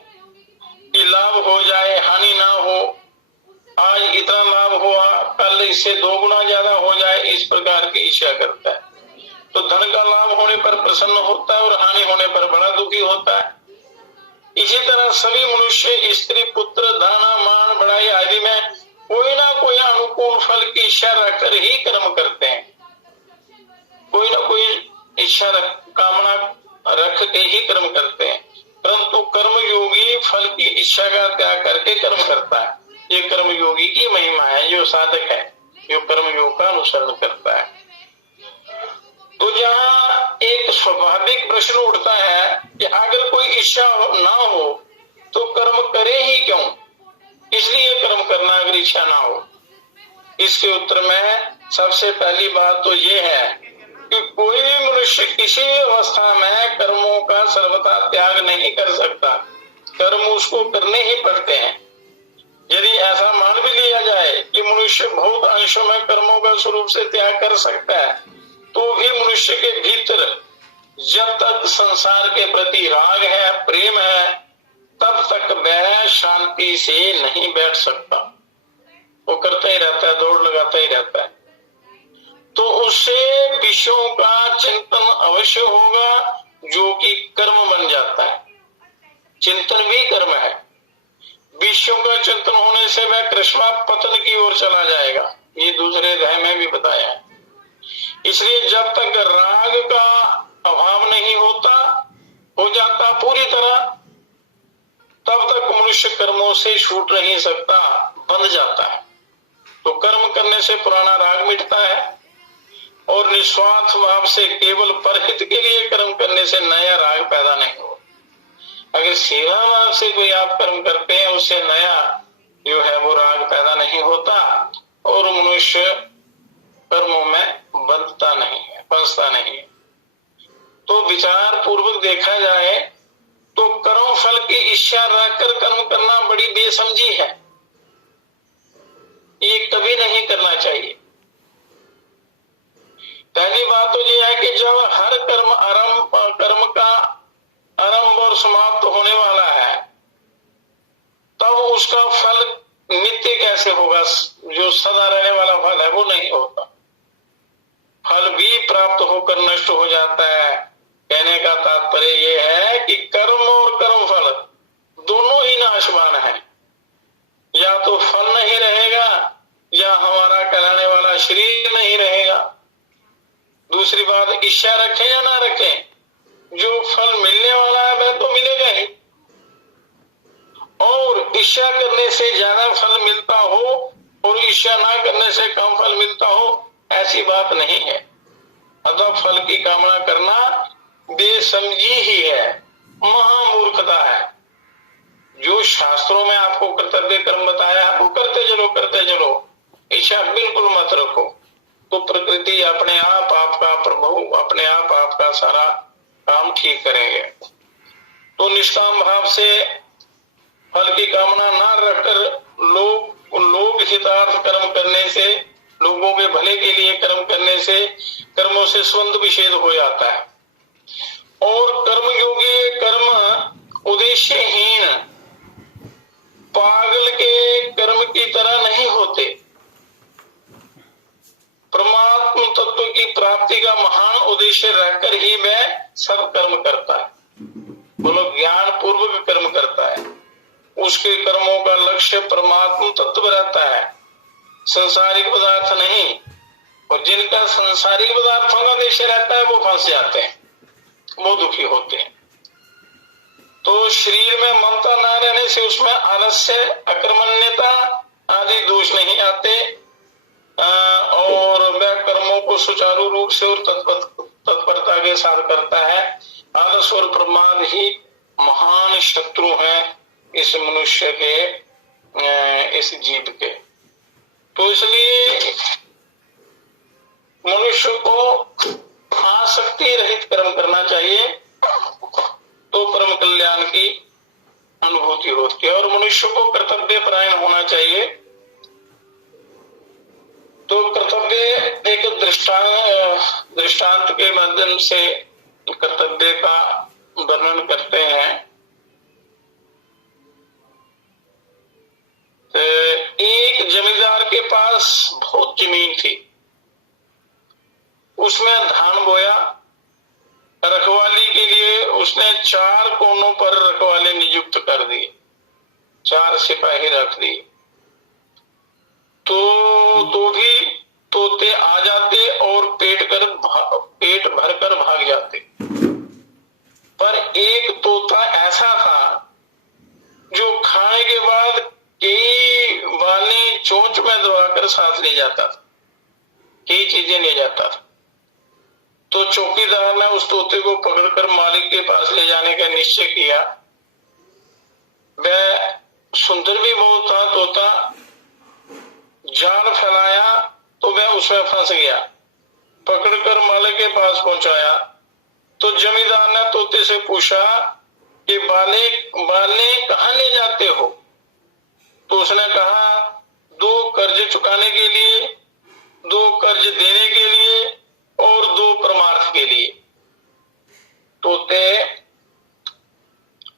कि लाभ हो जाए, हानि ना हो, आज इतना लाभ हुआ, कल इससे 2 गुना ज्यादा हो जाए, इस प्रकार की इच्छा करता है। तो धन का लाभ होने पर प्रसन्न होता है और हानि होने पर बड़ा दुखी होता है। इसी तरह सभी मनुष्य स्त्री, पुत्र, धन, मान, बढ़ाई आदि में कोई ना कोई अनुकूल फल की इच्छा रखकर ही कर्म करते हैं। कोई ना कोई इच्छा कामना रख के ही कर्म करते हैं, परंतु कर्म योगी फल की इच्छा का त्याग करके कर्म करता है। ये कर्म योगी की महिमा है, जो साधक है, जो कर्म योग का अनुसरण करता है। तो जहाँ एक स्वाभाविक प्रश्न उठता है कि अगर कोई इच्छा ना हो तो कर्म करे ही क्यों, इसलिए कर्म करना अगर इच्छा ना हो। इसके उत्तर में सबसे पहली बात तो ये है कि कोई भी मनुष्य किसी भी अवस्था में कर्मों का सर्वथा त्याग नहीं कर सकता, कर्म उसको करने ही पड़ते हैं। यदि ऐसा मान भी लिया जाए कि मनुष्य बहुत अंशों में कर्मों का स्वरूप से त्याग कर सकता है, तो भी मनुष्य के भीतर जब तक संसार के प्रति राग है, प्रेम है, तब तक वह शांति से नहीं बैठ सकता। वो करता ही रहता है, दौड़ लगाता ही रहता है। तो उससे विषयों का चिंतन अवश्य होगा, जो कि कर्म बन जाता है। चिंतन भी कर्म है। विषयों का चिंतन होने से वह कृष्णा पतन की ओर चला जाएगा, ये दूसरे अध्याय में भी बताया है। इसलिए जब तक राग का अभाव नहीं होता, हो जाता पूरी तरह, तब तक मनुष्य कर्मों से छूट नहीं सकता, बंध जाता है। तो कर्म करने से पुराना राग मिटता है, और निस्वार्थ भाव से केवल परहित के लिए कर्म करने से नया राग पैदा नहीं हो। अगर सेवा भाव से कोई आप कर्म करते हैं, उससे नया जो है वो राग पैदा नहीं होता, और मनुष्य कर्मों में बंधता नहीं है, फंसता नहीं है। तो विचार पूर्वक देखा जाए तो कर्म फल की इच्छा रखकर कर्म करना बड़ी बेसमझी है, ये कभी नहीं करना चाहिए। पहली बात तो यह है कि जब हर कर्म का आरंभ और समाप्त होने वाला है, तब उसका फल नित्य कैसे होगा? जो सदा रहने वाला फल है वो नहीं होता, फल भी प्राप्त होकर नष्ट हो जाता है। कहने का तात्पर्य ये है कि कर्म और कर्म फल दोनों ही नाशवान है। या तो फल नहीं रहेगा, या हमारा कहलाने वाला शरीर नहीं रहेगा। बाद इच्छा रखें या ना रखें, जो फल मिलने वाला है वह तो मिलेगा ही। और इच्छा करने से ज्यादा फल मिलता हो और इच्छा ना करने से कम फल मिलता हो, ऐसी बात नहीं है। अतः फल की कामना करना बेसमझी ही है, महामूर्खता है। जो शास्त्रों में आपको कर्तव्य कर्म बताया वो करते चलो, इच्छा बिल्कुल मत रखो, तो प्रकृति अपने आप आपका प्रभु अपने आप आपका सारा काम ठीक करेंगे। तो निष्काम भाव से फल की कामना ना रखकर लोग हितार्थ कर्म करने से, लोगों के भले के लिए कर्म करने से कर्मों से स्वंत विषेद हो जाता है। और कर्मयोगी कर्म उद्देश्यहीन पागल के कर्म की तरह नहीं होते। परमात्म तत्व की प्राप्ति का महान उद्देश्य रहकर ही वह सब कर्म करता है, बोलो ज्ञान पूर्वक कर्म करता है। उसके कर्मों का लक्ष्य परमात्म तत्व रहता है, संसारिक पदार्थ नहीं। और जिनका संसारिक पदार्थों का उद्देश्य रहता है वो फंस जाते हैं, वो दुखी होते हैं। तो शरीर में ममता न रहने से उसमें आलस्य, अकर्मण्यता आदि दोष नहीं आते और वह कर्मों को सुचारू रूप से और तत्परता के साथ करता है। आलस और प्रमाद ही महान शत्रु हैं इस मनुष्य के, इस जीव के। तो इसलिए मनुष्य को आसक्ति रहित कर्म करना चाहिए, तो परम कल्याण की अनुभूति होती है। और मनुष्य को कर्तव्य परायण होना चाहिए। तो कर्तव्य एक दृष्टांत के माध्यम से कर्तव्य का वर्णन करते हैं। एक जमींदार के पास बहुत जमीन थी, उसमें धान बोया। रखवाली के लिए उसने 4 कोनों पर रखवाले नियुक्त कर दिए, 4 सिपाही रख दिए। तो भी तोते आ जाते और पेट भरकर भाग जाते। पर एक तोता ऐसा था जो खाने के बाद कई वाले चोंच में दबाकर साथ ले जाता था, कई चीजें ले जाता था। तो चौकीदार ने उस तोते को पकड़कर मालिक के पास ले जाने का निश्चय किया। वह सुंदर भी बहुत था तोता। जाल फैलाया तो वह उसमें फंस गया। पकड़कर मालिक के पास पहुंचाया तो जमींदार ने तोते से पूछा कि बाले कहाँ ले जाते हो? तो उसने कहा 2 कर्ज चुकाने के लिए, 2 कर्ज देने के लिए और 2 परमार्थ के लिए। तोते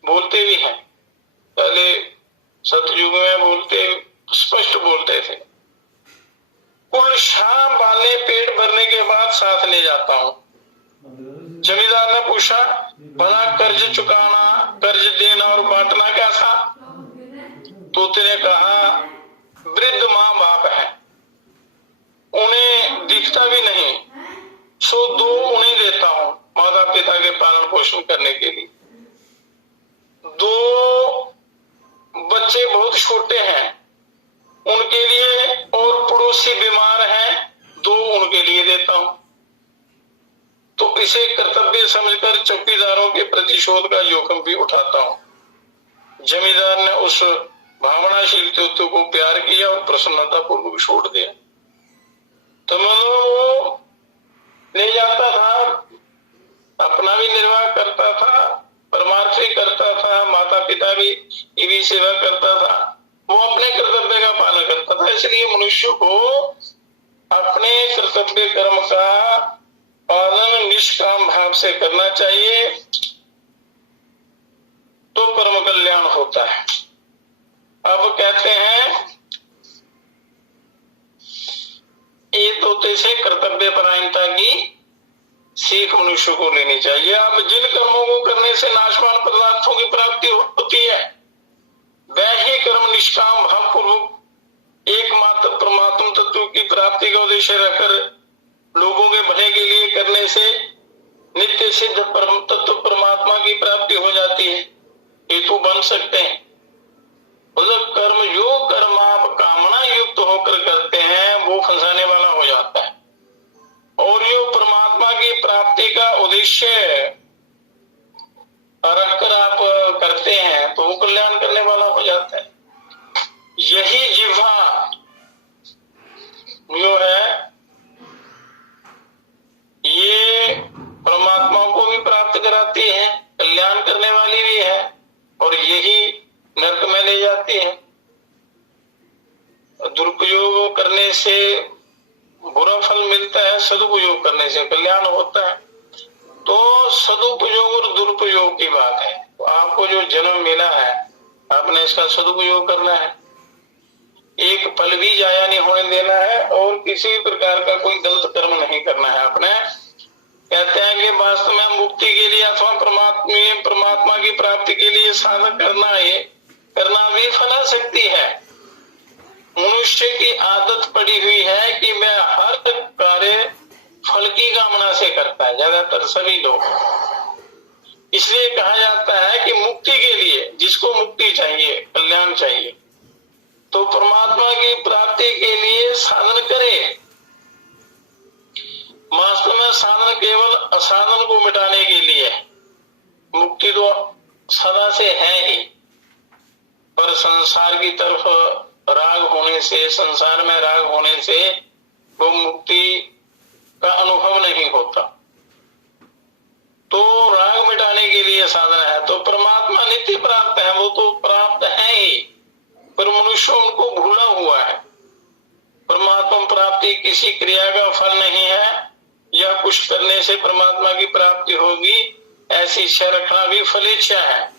बोलते भी हैं, पहले सतयुग में बोलते, स्पष्ट बोलते थे। कुल शाम बाले पेट भरने के बाद साथ ले जाता हूं। जमींदार ने पूछा भला कर्ज चुकाना, कर्ज देना और बांटना कैसा? तोते ने कहा वृद्ध माँ बाप है, उन्हें दिखता भी नहीं, सो 2 उन्हें देता हूं माता पिता के पालन पोषण करने के लिए। 2 बच्चे बहुत छोटे हैं उनके लिए, और पड़ोसी बीमार हैं 2 उनके लिए देता हूं। तो इसे कर्तव्य समझकर चौकीदारों के प्रतिशोध का जोखिम भी उठाता हूं। जमींदार ने उस भावनाशील तोते को प्यार किया और प्रसन्नता पूर्वक छोड़ दिया। तो मतलब ले जाता था, अपना भी निर्वाह करता था, परमार्थ भी करता था, माता पिता भी सेवा करता था, वो अपने कर्तव्य का पालन करता था। इसलिए मनुष्य को अपने कर्तव्य कर्म का पालन निष्काम भाव से करना चाहिए, तो परम कल्याण होता है। अब कहते हैं ये तोते से कर्तव्य परायणता की सीख मनुष्य को लेनी चाहिए। अब जिन कर्मों को करने से नाशवान पदार्थों की प्राप्ति होती है, वह ही कर्म निष्काम भाव पूर्वक एकमात्र परमात्म तत्व की प्राप्ति का उद्देश्य रखकर लोगों के भले के लिए करने से नित्य सिद्ध परम तत्व परमात्मा की प्राप्ति हो जाती है, हेतु बन सकते हैं। मतलब कर्म जो कर्म आप कामना युक्त होकर करते हैं वो फंसाने वाला हो जाता है, और जो परमात्मा की प्राप्ति का उद्देश्य रखकर आप करते हैं तो वो कल्याण करने वाला हो जाता है। यही जिह्वा जो है ये परमात्मा को भी प्राप्त कराती है, कल्याण करने वाली भी है, और यही नरक में ले जाती है। दुरुपयोग करने से बुरा फल मिलता है, सदुपयोग करने से कल्याण होता है। तो सदुपयोग और दुरुपयोग की बात है। तो आपको जो जन्म मिला है आपने इसका सदुपयोग करना है, एक पल भी जाया नहीं होने देना है, और किसी प्रकार का कोई गलत कर्म नहीं करना है आपने। कहते हैं कि वास्तव में मुक्ति के लिए अथवा परमात्मा की प्राप्ति के लिए साधन करना भी फलाशक्ति है। मनुष्य की आदत पड़ी हुई है कि मैं हर कार्य फल की कामना से करता है, ज्यादातर सभी लोग। इसलिए कहा जाता है कि मुक्ति के लिए जिसको मुक्ति चाहिए, कल्याण चाहिए, तो परमात्मा की प्राप्ति के लिए साधन करे। वास्तव में साधन केवल असाधन को मिटाने के लिए है। मुक्ति तो सदा से है ही, पर संसार की तरफ राग होने से, संसार में राग होने से वो मुक्ति का अनुभव नहीं होता। तो राग मिटाने के लिए साधन है। तो परमात्मा नित्य प्राप्त है, वो तो प्राप्त है ही, पर मनुष्य उनको भूला हुआ है। परमात्मा प्राप्ति किसी क्रिया का फल नहीं है, या कुछ करने से परमात्मा की प्राप्ति होगी ऐसी इच्छा रखना भी फलेच्छा है।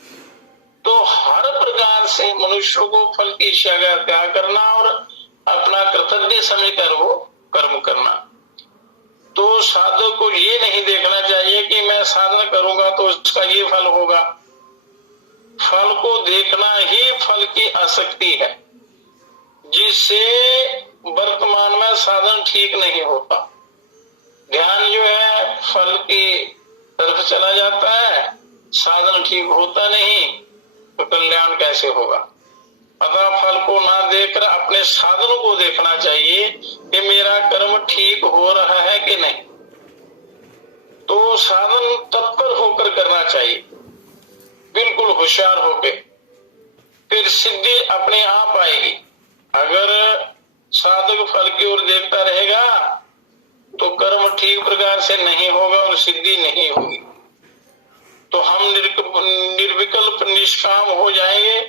तो हर प्रकार से मनुष्य को फल की इच्छा का त्याग करना और अपना कर्तव्य समझकर वो कर्म करना। तो साधक को ये नहीं देखना चाहिए कि मैं साधना करूंगा तो उसका ये फल होगा। फल को देखना ही फल की आसक्ति है, जिससे वर्तमान में साधन ठीक नहीं होता। ध्यान जो है फल की तरफ चला जाता है, साधन ठीक होता नहीं, तो कल्याण कैसे होगा। अतः फल को ना देखकर अपने साधन को देखना चाहिए कि मेरा कर्म ठीक हो रहा है कि नहीं। तो साधन तत्पर होकर करना चाहिए, बिल्कुल होशियार होके, फिर सिद्धि अपने आप आएगी। अगर साधक फल की ओर देखता रहेगा तो कर्म ठीक प्रकार से नहीं होगा और सिद्धि नहीं होगी। तो हम निर्विकल्प निष्काम हो जाएंगे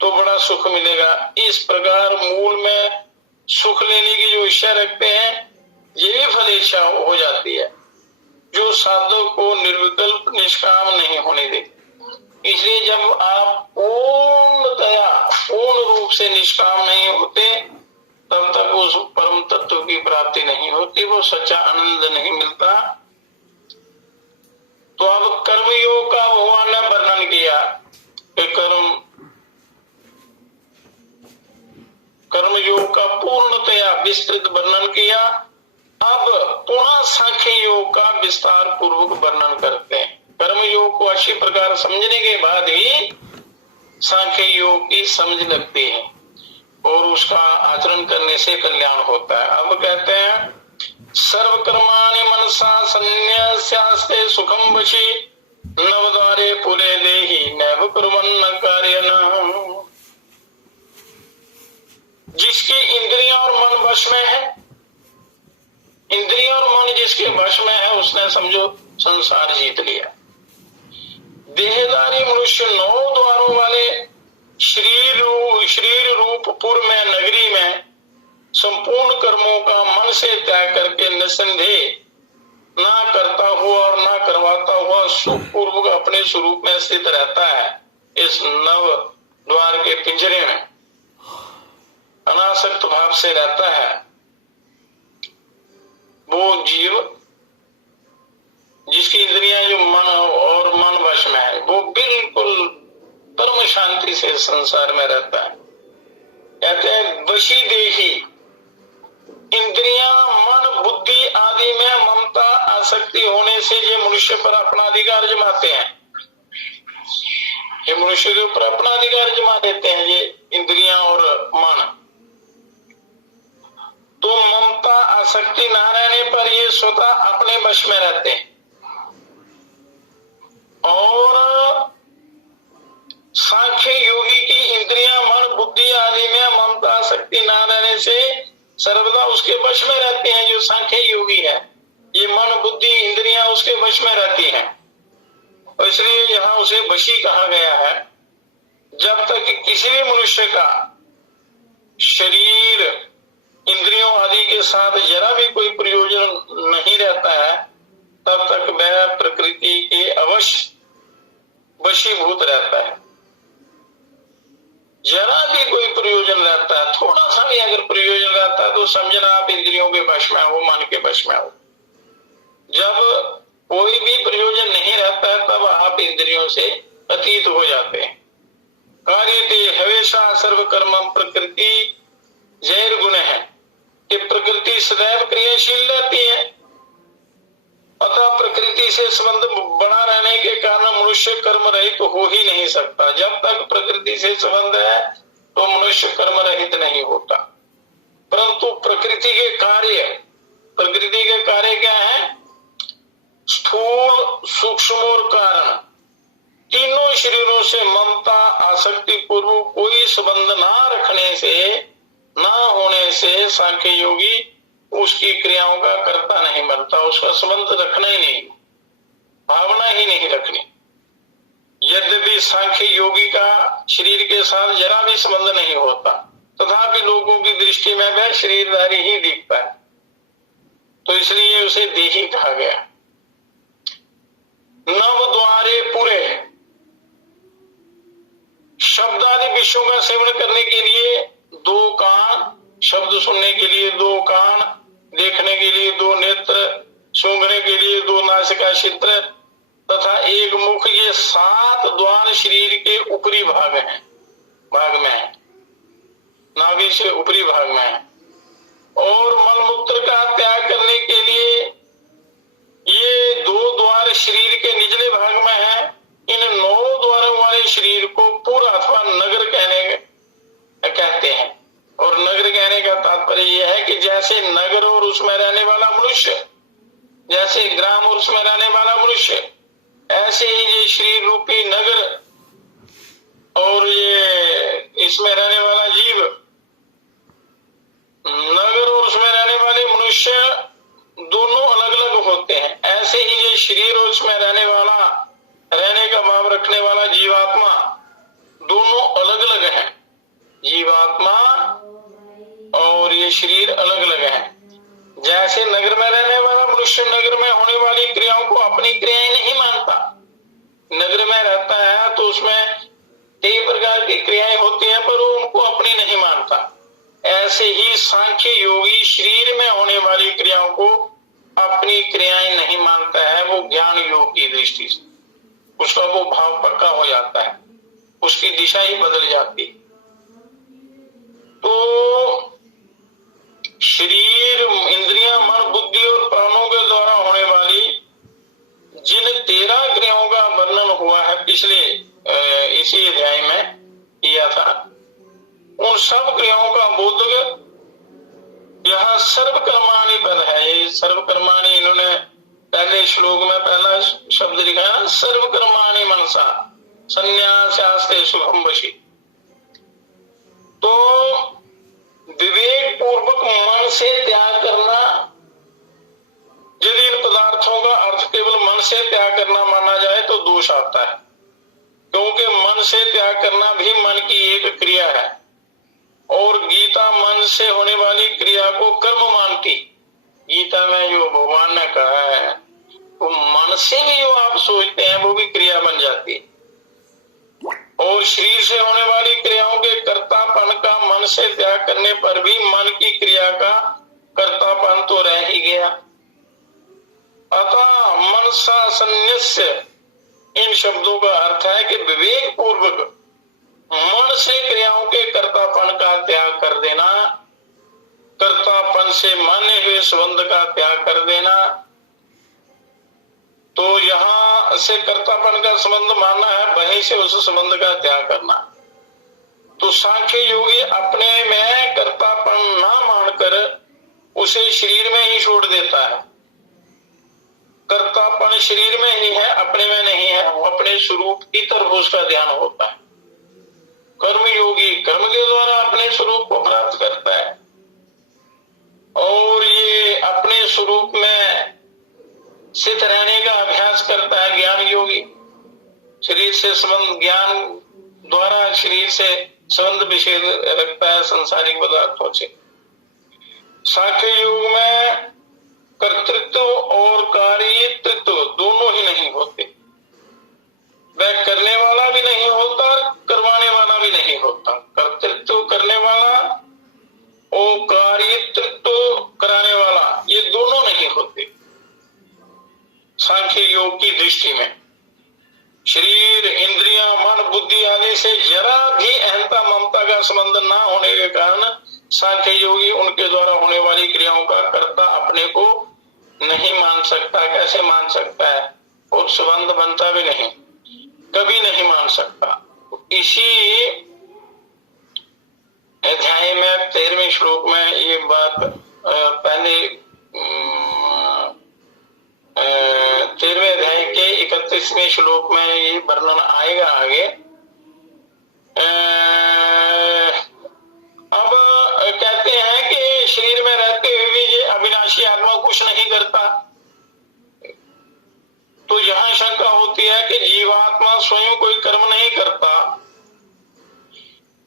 तो बड़ा सुख मिलेगा। इस प्रकार मूल में सुख लेने की जो इच्छा रखते हैं ये भी फल इच्छा हो जाती है, जो साधक को निर्विकल्प निष्काम नहीं होने देती। इसलिए जब आप पूर्ण रूप से निष्काम नहीं होते तब तक उस परम तत्व की प्राप्ति नहीं होती, वो सच्चा आनंद नहीं मिलता। तो अब कर्मयोग का भगवान ने वर्णन किया कि कर्मयोग का पूर्णतया विस्तृत वर्णन किया। अब पुनः सांख्य योग का विस्तार पूर्वक वर्णन करते हैं। कर्मयोग को अच्छी प्रकार समझने के बाद ही सांख्य योग की समझ लगती है और उसका आचरण करने से कल्याण होता है। अब कहते हैं सर्वकर्माणि मनसा संन्यास्यास्ते सुखम वशी नवद्वारे पुरे देहि नैव कुर्वन्न कार्यन। जिसकी इंद्रियां और मन वश में है, इंद्रियां और मन जिसके वश में है उसने समझो संसार जीत लिया। देहधारी मनुष्य 9 द्वारों वाले शरीर रूप पुर में, नगरी में संपूर्ण कर्मों का मन से त्याग करके निसंदेह ना करता हुआ और ना करवाता हुआ सुख पूर्वक अपने स्वरूप में स्थित रहता है। इस नव द्वार के पिंजरे में अनासक्त भाव से रहता है। वो जीव जिसकी इंद्रियां जो मन वश में है वो बिल्कुल परम शांति से संसार में रहता है। कहते हैं वशी देही, इंद्रियां मन बुद्धि आदि में आसक्ति होने से ये मनुष्य पर अपना अधिकार जमाते हैं, ये मनुष्य के ऊपर अपना अधिकार जमा देते हैं ये इंद्रियां और मन। तो ममता आसक्ति ना रहने पर ये स्वतः अपने वश में रहते हैं, और सांख्य योगी की इंद्रियां मन बुद्धि आदि में ममता आसक्ति ना रहने से सर्वदा उसके वश में रहते हैं। जो सांख्य योगी है ये मन बुद्धि इंद्रियां उसके वश में रहती हैं, और इसलिए यहाँ उसे वशी कहा गया है। जब तक किसी भी मनुष्य का शरीर इंद्रियों आदि के साथ जरा भी कोई प्रयोजन नहीं रहता है, तब तक वह प्रकृति के अवश्य वशीभूत रहता है। जरा भी कोई प्रयोजन रहता है, थोड़ा सा भी अगर प्रयोजन रहता है, तो समझना आप इंद्रियों के वश में हो, मन के वश में हो। जब कोई भी प्रयोजन नहीं रहता है, तब आप इंद्रियों से अतीत हो जाते हैं। कार्यते हमेशा सर्व कर्म प्रकृति जैर गुण है कि प्रकृति सदैव क्रियाशील रहती है, अतः प्रकृति से संबंध बना रहने के कारण मनुष्य कर्म रहित तो हो ही नहीं सकता। जब तक प्रकृति से संबंध है तो मनुष्य कर्म रहित नहीं होता। परंतु प्रकृति के कार्य क्या है? स्थूल सूक्ष्म और कारण तीनों शरीरों से ममता आसक्ति पूर्वक कोई संबंध ना होने से सांख्य योगी उसकी क्रियाओं का कर्ता नहीं बनता, उसका संबंध रखना ही नहीं, भावना ही नहीं रखनी। यद्यपि सांख्य योगी का शरीर के साथ जरा भी संबंध नहीं होता, तथापि लोगों की दृष्टि में वह शरीरधारी ही दिखता है, तो इसलिए उसे देही कहा गया। नव द्वारे पूरे शब्द आदि विषयों का सेवन करने के लिए 2 कान, शब्द सुनने के लिए 2 कान, देखने के लिए 2 नेत्र, सूंघने के लिए 2 नासिका छिद्र तथा 1 मुख, ये 7 द्वार शरीर के ऊपरी भाग में है, नाभि से ऊपरी भाग में है। और मलमूत्र का त्याग करने के लिए ये 2 द्वार शरीर के निचले भाग में है। इन 9 द्वारों वाले शरीर को पुर अथवा नगर कहते हैं। और नगर कहने का तात्पर्य यह है कि जैसे नगर और उसमें रहने वाला मनुष्य, जैसे ग्राम और उसमें रहने वाला मनुष्य, ऐसे ही ये शरीर रूपी नगर और ये इसमें रहने वाला जीव, नगर और उसमें रहने वाले मनुष्य दोनों अलग अलग होते हैं। ऐसे ही ये शरीर और उसमें रहने का भाव रखने वाला जीवात्मा दोनों अलग अलग है। जीवात्मा और ये शरीर अलग अलग है। जैसे नगर में रहने वाला मनुष्य नगर में होने वाली क्रियाओं को अपनी क्रियाएं नहीं मानता, नगर में रहता है तो उसमें कई प्रकार की क्रियाएं होती हैं, पर वो उनको अपनी नहीं मानता। ऐसे ही सांख्य योगी शरीर में होने वाली क्रियाओं को अपनी क्रियाएं नहीं मानता है। वो ज्ञान योग की दृष्टि से उसका वो भाव पक्का हो जाता है, उसकी दिशा ही बदल जाती। तो शरीर, इंद्रियां, मन, बुद्धि और प्राणों के द्वारा होने वाली जिन 13 क्रियाओं का वर्णन हुआ है पिछले इसी अध्याय में किया था, उन सब क्रियाओं का बोधक यहाँ सर्वकर्माणि पद है। ये सर्वकर्माणि इन्होंने पहले श्लोक में पहला शब्द लिखा है ना, सर्वकर्माणि मनसा संन्यासास्ते शुभम वशी। तो विवेक पूर्वक मन से त्याग करना, यदि इन पदार्थों का अर्थ केवल मन से त्याग करना माना जाए तो दोष आता है, क्योंकि मन से त्याग करना भी मन की एक क्रिया है। और गीता मन से होने वाली क्रिया को कर्म मानती। गीता में जो भगवान ने कहा है वो मन से भी जो आप सोचते हैं वो भी क्रिया बन जाती है। और शरीर से होने वाली क्रियाओं के कर्तापन का मन से त्याग करने पर भी मन की क्रिया का कर्तापन तो रह ही गया। अतः मनसा संन्यस्य, इन शब्दों का अर्थ है कि विवेक पूर्वक मन से क्रियाओं के कर्तापन का त्याग कर देना, कर्तापन से माने हुए संबंध का त्याग कर देना, तो यहाँ से कर्तापन का संबंध मानना है, वहीं से उस संबंध का त्याग करना। तो सांख्य योगी अपने में कर्तापन ना मानकर उसे शरीर में ही छोड़ देता है। कर्तापन शरीर में ही है, अपने में नहीं है। वो अपने स्वरूप की तरफ उसका ध्यान होता है। कर्म योगी कर्म के द्वारा अपने स्वरूप को प्राप्त करता है और ये अपने स्वरूप में स्थित रहने का अभ्यास करता है। ज्ञान योगी शरीर से संबंध, ज्ञान द्वारा शरीर से संबंध विच्छेद रखता है संसारिक पदार्थों से। सांख्य योग में कर्तृत्व और कार्यतृत्व दोनों ही नहीं होते। वह करने वाला भी नहीं होता, करवाने वाला भी नहीं होता। कर्तृत्व करने वाला और कार्यतृत्व कराने वाला, ये दोनों नहीं होते सांख्य योग की दृष्टि में। शरीर, इंद्रियां, मन, बुद्धि आदि से जरा भी अहंता ममता का संबंध ना होने के कारण सांख्य योगी उनके द्वारा होने वाली क्रियाओं का कर्ता अपने को नहीं मान सकता। कैसे मान सकता है? और संबंध बनता भी नहीं, कभी नहीं मान सकता। इसी अध्याय में 13वें श्लोक में ये बात पहले 13वें अध्याय के 31वें श्लोक में ये वर्णन आएगा आगे। अब कहते हैं कि शरीर में रहते हुए भी ये अविनाशी आत्मा कुछ नहीं करता। तो यहां शंका होती है कि जीवात्मा स्वयं कोई कर्म नहीं करता,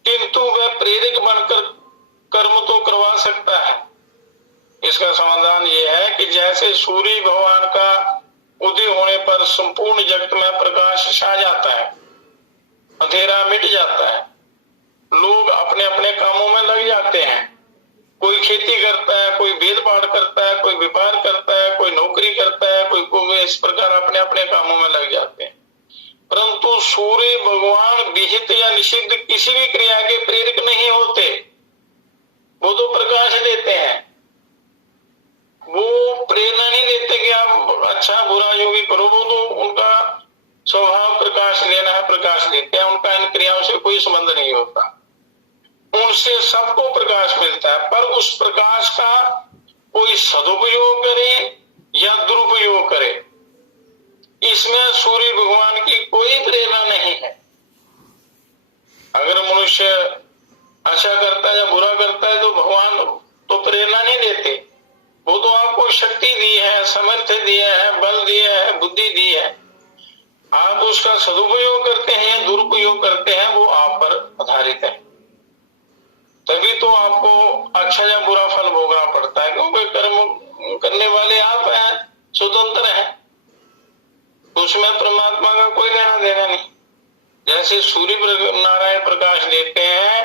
किंतु वह प्रेरक बनकर कर्म तो करवा सकता है। इसका समाधान यह है कि जैसे सूर्य भगवान का उदय होने पर संपूर्ण जगत में प्रकाश छा जाता है, अंधेरा मिट जाता है, लोग अपने अपने कामों में लग जाते हैं। कोई खेती करता है, कोई वेद पाठ करता है, कोई व्यापार करता है, कोई नौकरी करता है, कोई इस प्रकार अपने अपने कामों में लग जाते हैं। परंतु सूर्य भगवान विहित या निषिद्ध किसी भी क्रिया के प्रेरक नहीं होते। वो तो प्रकाश देते हैं, वो प्रेरणा नहीं देते कि आप अच्छा बुरा जो भी करो। वो तो उनका स्वभाव प्रकाश लेना है, प्रकाश देते हैं। उनका इन क्रियाओं से कोई संबंध नहीं होता। उनसे सबको प्रकाश मिलता है, पर उस प्रकाश का कोई सदुपयोग करे या दुरुपयोग करे, इसमें सूर्य भगवान की कोई प्रेरणा नहीं है। अगर मनुष्य अच्छा करता है या बुरा करता है तो भगवान तो प्रेरणा नहीं देते। वो तो आपको शक्ति दी है, सामर्थ्य दिया है, बल दिया है, बुद्धि दी है। आप उसका सदुपयोग करते हैं या दुरुपयोग करते हैं, वो आप पर आधारित है। तभी तो आपको अच्छा या बुरा फल भोगना पड़ता है, क्योंकि कर्म करने वाले आप हैं, स्वतंत्र हैं। उसमें परमात्मा का कोई लेना देना नहीं। जैसे सूर्य नारायण प्रकाश देते हैं,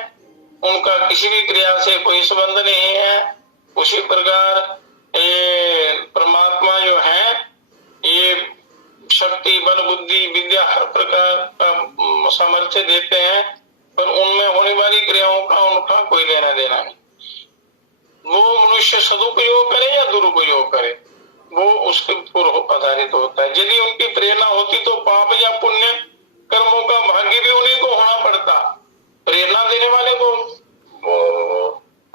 उनका किसी भी क्रिया से कोई संबंध नहीं है, उसी प्रकार परमात्मा जो है ये शक्ति, बल, बुद्धि, विद्या हर प्रकार का सामर्थ्य देते हैं, पर उनमें होने वाली क्रियाओं का उनका कोई लेना देना नहीं। वो मनुष्य सदुपयोग करे या दुरुपयोग करे, वो उसके ऊपर आधारित होता है। यदि उनकी प्रेरणा होती तो पाप या पुण्य कर्मों का भाग्य भी उन्हीं को होना पड़ता। प्रेरणा देने वाले को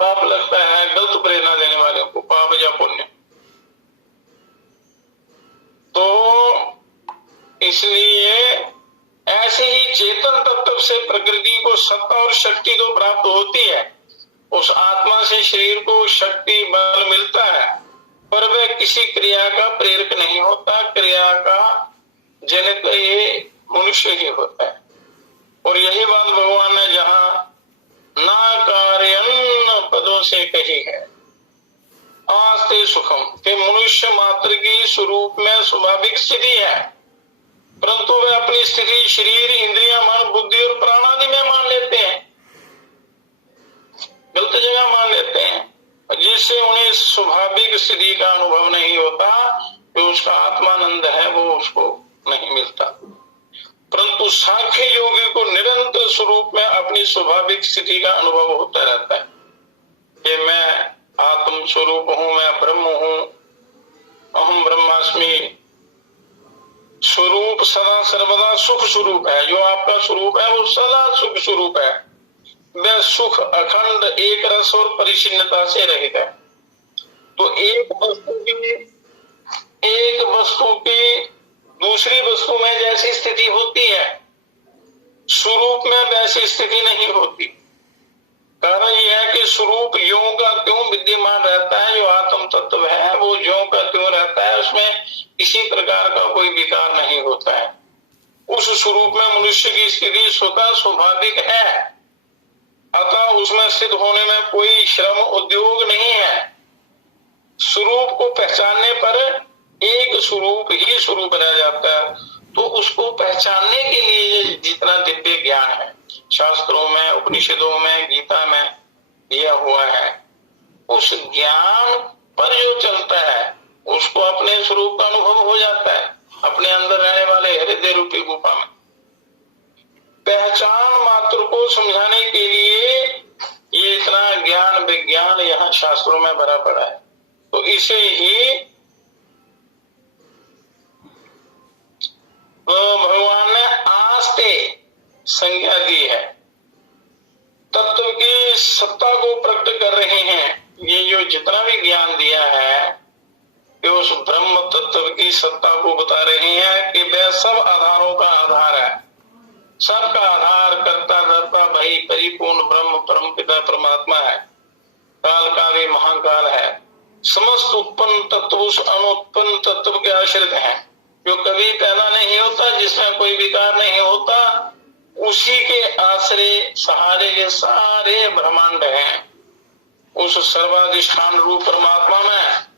पाप लगता है, गलत प्रेरणा देने वाले को पाप या पुण्य। तो इसलिए ऐसे ही चेतन तत्व से प्रकृति को सत्ता और शक्ति तो प्राप्त होती है। उस आत्मा से शरीर को शक्ति बल मिलता है, पर वह किसी क्रिया का प्रेरक नहीं होता। क्रिया का जनक ये मनुष्य ही होता है। और यही बात भगवान ने जहां ना कार्यान्न पदों से कही है, आस्ते सुखम, कि मनुष्य मात्र की स्वरूप में स्वाभाविक स्थिति है, परंतु वे अपनी स्थिति शरीर, इंद्रियां, मन, बुद्धि और प्राण आदि में मान लेते हैं, गलत जगह मान लेते हैं, जिससे उन्हें स्वाभाविक स्थिति का अनुभव नहीं होता, जो उसका आत्मानंद है वो उसको नहीं मिलता। परंतु सांख्य योगी को निरंतर स्वरूप में अपनी स्वाभाविक स्थिति का अनुभव होता रहता है कि मैं आत्म स्वरूप हूं, मैं ब्रह्म हूं, अहम ब्रह्मास्मि, सदा सर्वदा सुख स्वरूप है। जो आपका स्वरूप है वो सदा सुख स्वरूप है। वह सुख अखंड एक रस और परिचिन्नता से रहित है। तो एक वस्तु की दूसरी वस्तु में जैसी स्थिति होती है, स्वरूप में वैसी स्थिति नहीं होती। कारण यह है कि स्वरूप यों का त्यों विद्यमान रहता है। जो आत्म तत्व है वो ज्यों का त्यों रहता है, उसमें किसी प्रकार का कोई विकार नहीं होता है। उस स्वरूप में मनुष्य की स्थिति स्वतः स्वाभाविक है, अतः उसमें स्थित होने में कोई श्रम उद्योग नहीं है। स्वरूप को पहचानने पर एक स्वरूप ही स्वरूप रह जाता है। तो उसको पहचानने के लिए जितना दिव्य ज्ञान है, शास्त्रों में, उपनिषदों में, गीता में दिया हुआ है, उस ज्ञान पर जो चलता है उसको अपने स्वरूप का अनुभव हो जाता है, अपने अंदर रहने वाले हृदय रूपी गुफा में। पहचान मात्र को समझाने के लिए ये इतना ज्ञान विज्ञान यहाँ शास्त्रों में भरा पड़ा है। तो इसे ही भगवान ने आस्ते संज्ञा दी है। तत्व की सत्ता को प्रकट कर रहे हैं। ये जो जितना भी ज्ञान दिया है ये उस ब्रह्म तत्व की सत्ता को बता रहे हैं कि वह सब आधारों का आधार है, सबका आधार, कर्ता धर्ता भई परिपूर्ण ब्रह्म परम पिता परमात्मा है। काल का भी महाकाल है। समस्त उत्पन्न तत्व उस अनुत्पन्न तत्व के आश्रित हैं, जो कभी पैदा नहीं होता, जिसमें कोई विकार नहीं होता, उसी के आश्रय सहारे के सारे ब्रह्मांड हैं। उस सर्वाधिष्ठान रूप परमात्मा में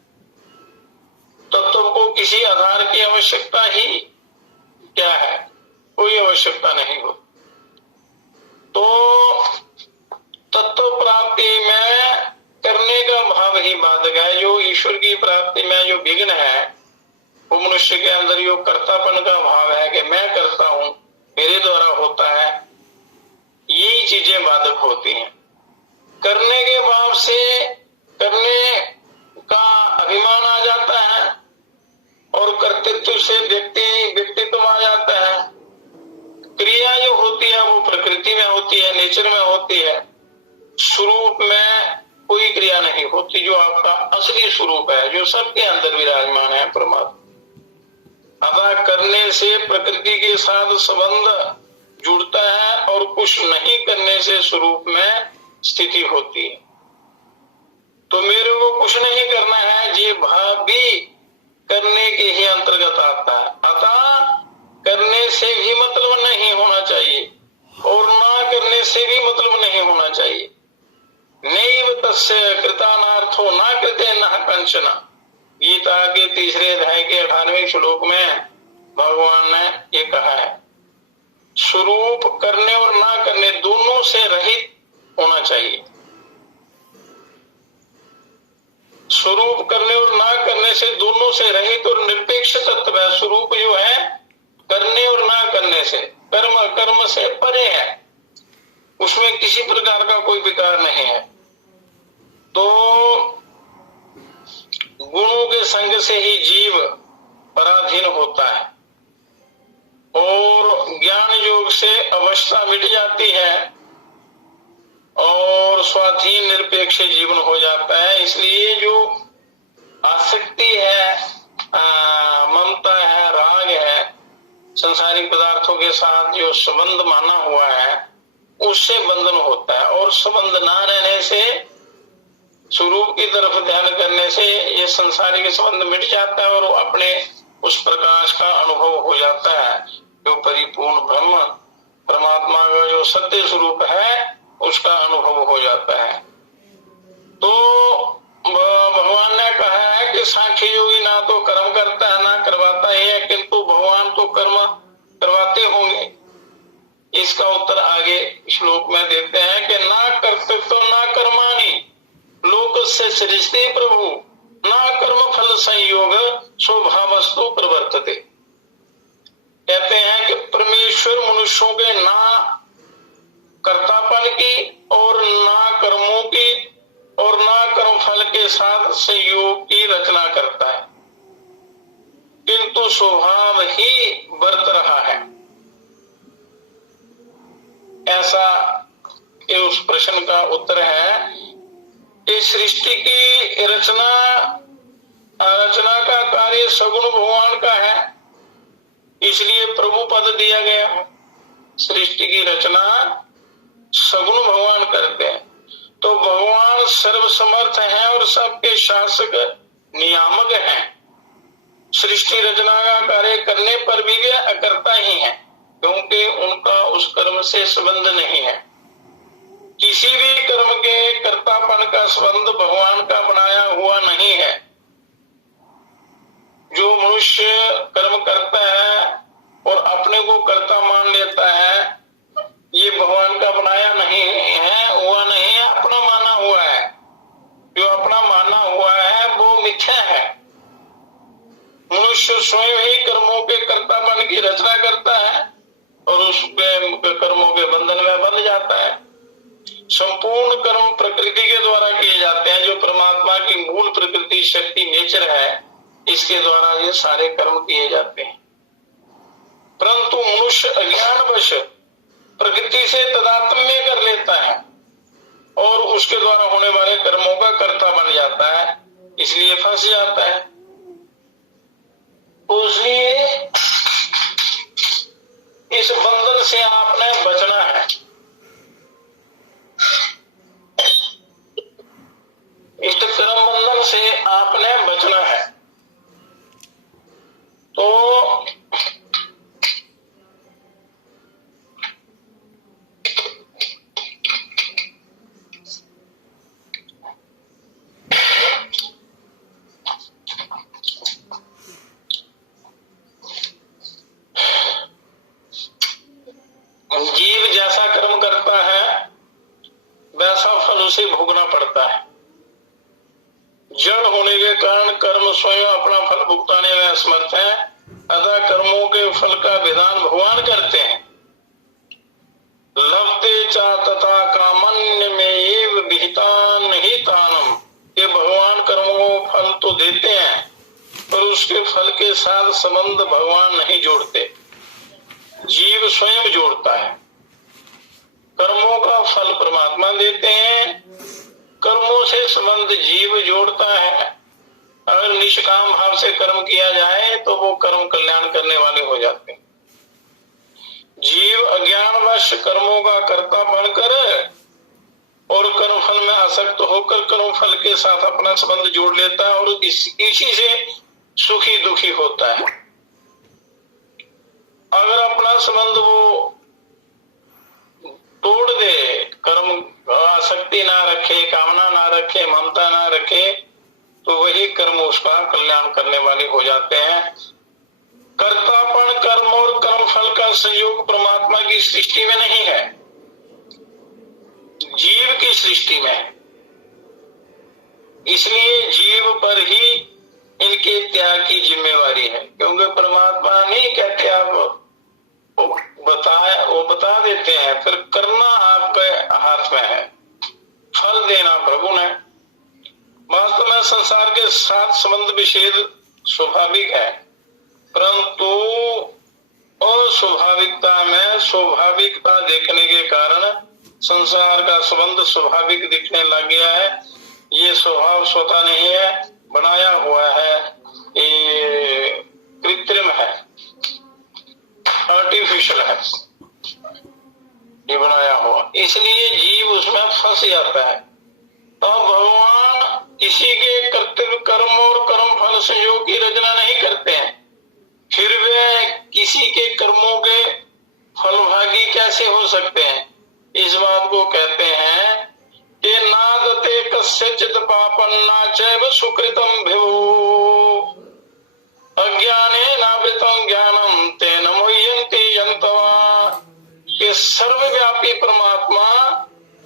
तत्व को किसी आधार की आवश्यकता ही क्या है? कोई आवश्यकता नहीं हो। तो तत्व प्राप्ति में करने का भाव ही बाधक है। जो ईश्वर की प्राप्ति में जो विघ्न है वो मनुष्य के अंदर जो कर्तापन का भाव है कि मैं करता हूं, मेरे द्वारा होता है, यही चीजें बाधक होती हैं। करने के भाव से करने का अभिमान आ जाता है और कर्तृत्व से व्यक्तित्व आ जाता है। क्रिया जो होती है वो प्रकृति में होती है, नेचर में होती है। स्वरूप में कोई क्रिया नहीं होती। जो आपका असली स्वरूप है, जो सबके अंदर विराजमान है, परमात्मा। अतः करने से प्रकृति के साथ संबंध जुड़ता है और कुछ नहीं करने से स्वरूप में स्थिति होती है। तो मेरे को कुछ नहीं करना है, ये भाव भी करने के ही अंतर्गत आता है। अतः करने से भी मतलब नहीं होना चाहिए और ना करने से भी मतलब नहीं होना चाहिए। नैव तस्य कृतानार्थो न कृते न कंचन। गीता के तीसरे अध्याय के 18वें श्लोक में भगवान ने ये कहा है, स्वरूप करने और ना करने दोनों से रहित होना चाहिए। स्वरूप करने और ना करने से दोनों से रहित और निरपेक्ष तत्व है। स्वरूप जो है करने और ना करने से, कर्म से परे है, उसमें किसी प्रकार का कोई विकार नहीं है। तो गुणों के संग से ही जीव पराधीन होता है और ज्ञान योग से अवस्था मिट जाती है और स्वाधीन निरपेक्ष जीवन हो जाता है। इसलिए जो आसक्ति है, ममता है, राग है, संसारिक पदार्थों के साथ जो संबंध माना हुआ है उससे बंधन होता है। और संबंध ना रहने से, स्वरूप की तरफ ध्यान करने से ये संसारिक संबंध मिट जाता है और अपने उस प्रकाश का अनुभव हो जाता है। जो परिपूर्ण ब्रह्म परमात्मा का जो सत्य स्वरूप है उसका अनुभव हो जाता है। तो भगवान ने कहा है कि सांख्य योगी ना तो कर्म करता है ना करवाता है, किंतु भगवान तो कर्म करवाते होंगे। इसका उत्तर आगे श्लोक में देते हैं कि ना कर्तृत्व ना कर्माणि लोक से सृजते प्रभु ना कर्म फल संयोग स्वभावस्तु प्रवर्तते। कहते हैं कि परमेश्वर मनुष्यों के ना कर्तापन की और ना कर्मों की और ना कर्म फल के साथ संयोग की रचना करता है। कि किंतु स्वभाव ही बरत रहा है। ऐसा ये उस प्रश्न का उत्तर है कि सृष्टि की रचना का कार्य सगुण भगवान का है, इसलिए प्रभु पद दिया गया है। सृष्टि की रचना सगुण भगवान करते हैं, तो भगवान सर्वसमर्थ हैं और सबके शासक नियामक हैं। सृष्टि रचना का कार्य करने पर भी वे अकर्ता ही हैं, क्योंकि उनका उस कर्म से संबंध नहीं है। किसी भी कर्म के कर्तापन का संबंध भगवान का बनाया हुआ नहीं है। जो मनुष्य कर्म करता है और अपने को कर्ता मान लेता है, ये भगवान का बनाया नहीं है, हुआ नहीं है, अपना माना हुआ है। जो अपना माना हुआ है वो मिथ्या है। मनुष्य स्वयं ही कर्मों के कर्तापन की रचना करता है और उसके कर्मों के बंधन में बंध जाता है। संपूर्ण कर्म प्रकृति के द्वारा किए जाते हैं, जो परमात्मा की मूल प्रकृति शक्ति नेचर है, इसके द्वारा ये सारे कर्म किए जाते हैं। परंतु मनुष्य अज्ञानवश प्रकृति से तादात्म्य कर लेता है और उसके द्वारा होने वाले कर्मों का कर्ता बन जाता है, इसलिए फंस जाता है। इसलिए इस बंधन से आपने बचना है। इस कर्म बंधन से आपने बचना है। तो जीव जैसा कर्म करता है वैसा फल उसे भोगना पड़ता है। जड़ होने के कारण कर्म स्वयं अपना फल भुगताने में असमर्थ है, अतः कर्मों के फल का विधान भगवान करते हैं। लभते चा तथा कामन्य में एव विहिता नहीं तानम, ये भगवान कर्मों को फल तो देते हैं पर उसके फल के साथ संबंध भगवान नहीं जोड़ते, जीव स्वयं जोड़ता है। कर्मों का फल परमात्मा देते हैं, कर्मों से संबंध जीव जोड़ता है। अगर निष्काम भाव से कर्म किया जाए तो वो कर्म कल्याण करने वाले हो जाते हैं। जीव अज्ञानवश कर्मों का कर्ता बनकर और कर्म फल में आसक्त होकर कर्म फल के साथ अपना संबंध जोड़ लेता है और इसी से सुखी दुखी होता है। अगर अपना संबंध वो तोड़ दे, कर्म आसक्ति ना रखे, कामना ना रखे, ममता ना रखे, तो वही कर्म उसका कल्याण करने वाले हो जाते हैं। कर्तापन कर्म और कर्म फल का संयोग परमात्मा की सृष्टि में नहीं है, जीव की सृष्टि में। इसलिए जीव पर ही इनके त्याग की जिम्मेवारी है, क्योंकि परमात्मा नहीं कहते आप वो बता देते हैं, फिर करना आपके हाथ में है, फल देना प्रभु ने। वास्तव में संसार के साथ संबंध विच्छेद स्वाभाविक है, परंतु अस्वाभाविकता में स्वाभाविकता देखने के कारण संसार का संबंध स्वाभाविक दिखने लग गया है। ये स्वभाव स्वतः नहीं है, बनाया हुआ है, ये कृत्रिम है, आर्टिफिशियल है, ये बनाया हुआ। इसलिए जीव उसमें फंस जाता है। तो भगवान किसी के कर्तव्य कर्म और कर्म फल संयोग की रचना नहीं करते हैं, फिर वे किसी के कर्मों के फलभागी कैसे हो सकते हैं? इस बात को कहते हैं कि नादते कस्यचित् पापन्ना चैव सुकृतं भिवो अज्ञाने नावृतं ज्ञानम तेन मुह्यन्ति यन्तवा। कि सर्वव्यापी परमात्मा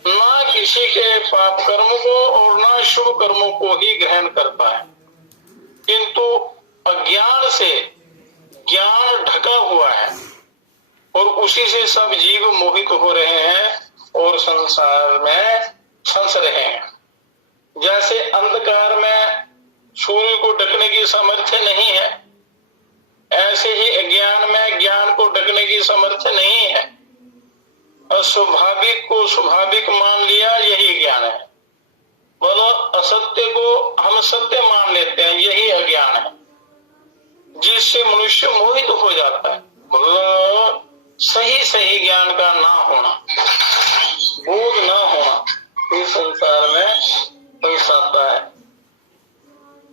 ना किसी के पाप कर्म को और ना शुभ कर्मों को ही ग्रहण करता है, किंतु अज्ञान से ज्ञान ढका हुआ है और उसी से सब जीव मोहित हो रहे हैं और संसार में फंस रहे हैं। जैसे अंधकार में सूर्य को ढकने की सामर्थ्य नहीं है, ऐसे ही अज्ञान में ज्ञान को ढकने की सामर्थ्य नहीं है। अस्वाभाविक को स्वाभाविक मान लिया, यही ज्ञान है। बोलो, असत्य को हम सत्य मान लेते हैं, यही अज्ञान है, जिससे मनुष्य मोहित हो जाता है। बोलो, सही सही ज्ञान का ना होना, बोध ना होना इस संसार में फंसाता है।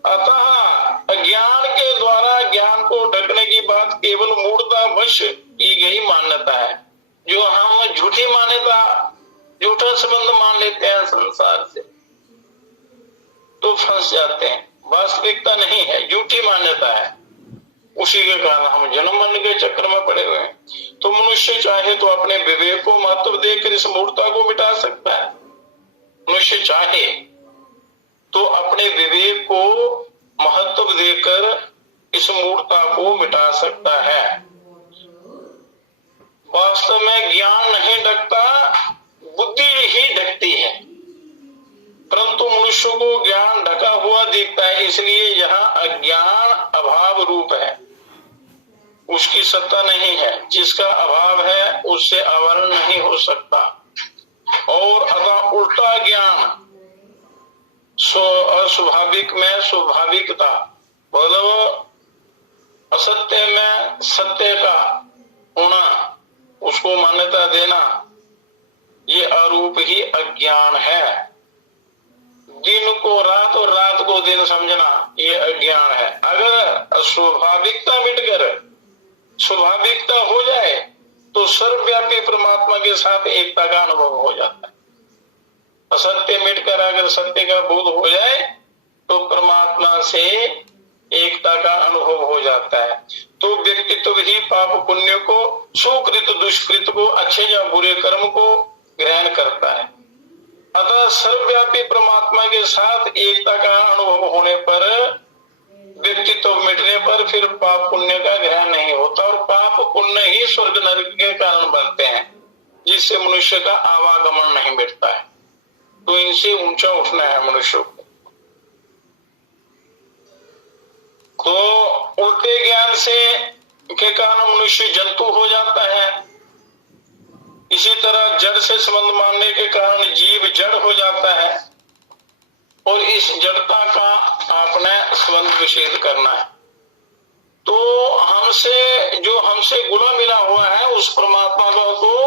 अतः अज्ञान के द्वारा ज्ञान को ढकने की बात केवल मूढ़ता वश की गई मान्यता है, जो हम झूठी मान्यता, झूठा संबंध मान लेते हैं संसार से, तो फंस जाते हैं। वास्तविकता नहीं है, झूठी मान्यता है, उसी के कारण हम जन्म मरण के चक्र में पड़े हुए हैं। तो मनुष्य चाहे तो अपने विवेक को महत्व देकर इस मूर्खता को मिटा सकता है। मनुष्य चाहे तो अपने विवेक को महत्व देकर इस मूर्खता को मिटा सकता है। वास्तव में ज्ञान नहीं ढकता, बुद्धि ही ढकती है, परंतु मनुष्य को ज्ञान ढका हुआ दिखता है, इसलिए यहाँ अज्ञान अभाव रूप है, उसकी सत्ता नहीं है। जिसका अभाव है उससे आवरण नहीं हो सकता। और अतः उल्टा ज्ञान अस्वाभाविक में स्वाभाविकता, बोलो असत्य में सत्य का होना, उसको मान्यता देना, ये अरूप ही अज्ञान है। दिन को रात और रात को दिन समझना, ये अज्ञान है। अगर स्वाभाविकता मिटकर स्वाभाविकता हो जाए तो सर्वव्यापी परमात्मा के साथ एकता का अनुभव हो जाता है। असत्य मिटकर अगर सत्य का बोध हो जाए तो परमात्मा से एकता का अनुभव हो जाता है। तो व्यक्तित्व ही पाप पुण्य को, सुकृत दुष्कृत को, अच्छे या बुरे कर्म को ग्रहण करता है। अतः सर्वव्यापी परमात्मा के साथ एकता का अनुभव होने पर, व्यक्तित्व मिटने पर फिर पाप पुण्य का ग्रहण नहीं होता, और पाप पुण्य ही स्वर्ग नरक के कारण बनते हैं, जिससे मनुष्य का आवागमन नहीं मिटता है। तो इनसे ऊंचा उठना है मनुष्य को। तो उल्टे ज्ञान से के कारण मनुष्य जंतु हो जाता है। इसी तरह जड़ से संबंध मानने के कारण जीव जड़ हो जाता है, और इस जड़ता का आपने संबंध विच्छेद करना है। तो हमसे गुना मिला हुआ है उस परमात्मा को तो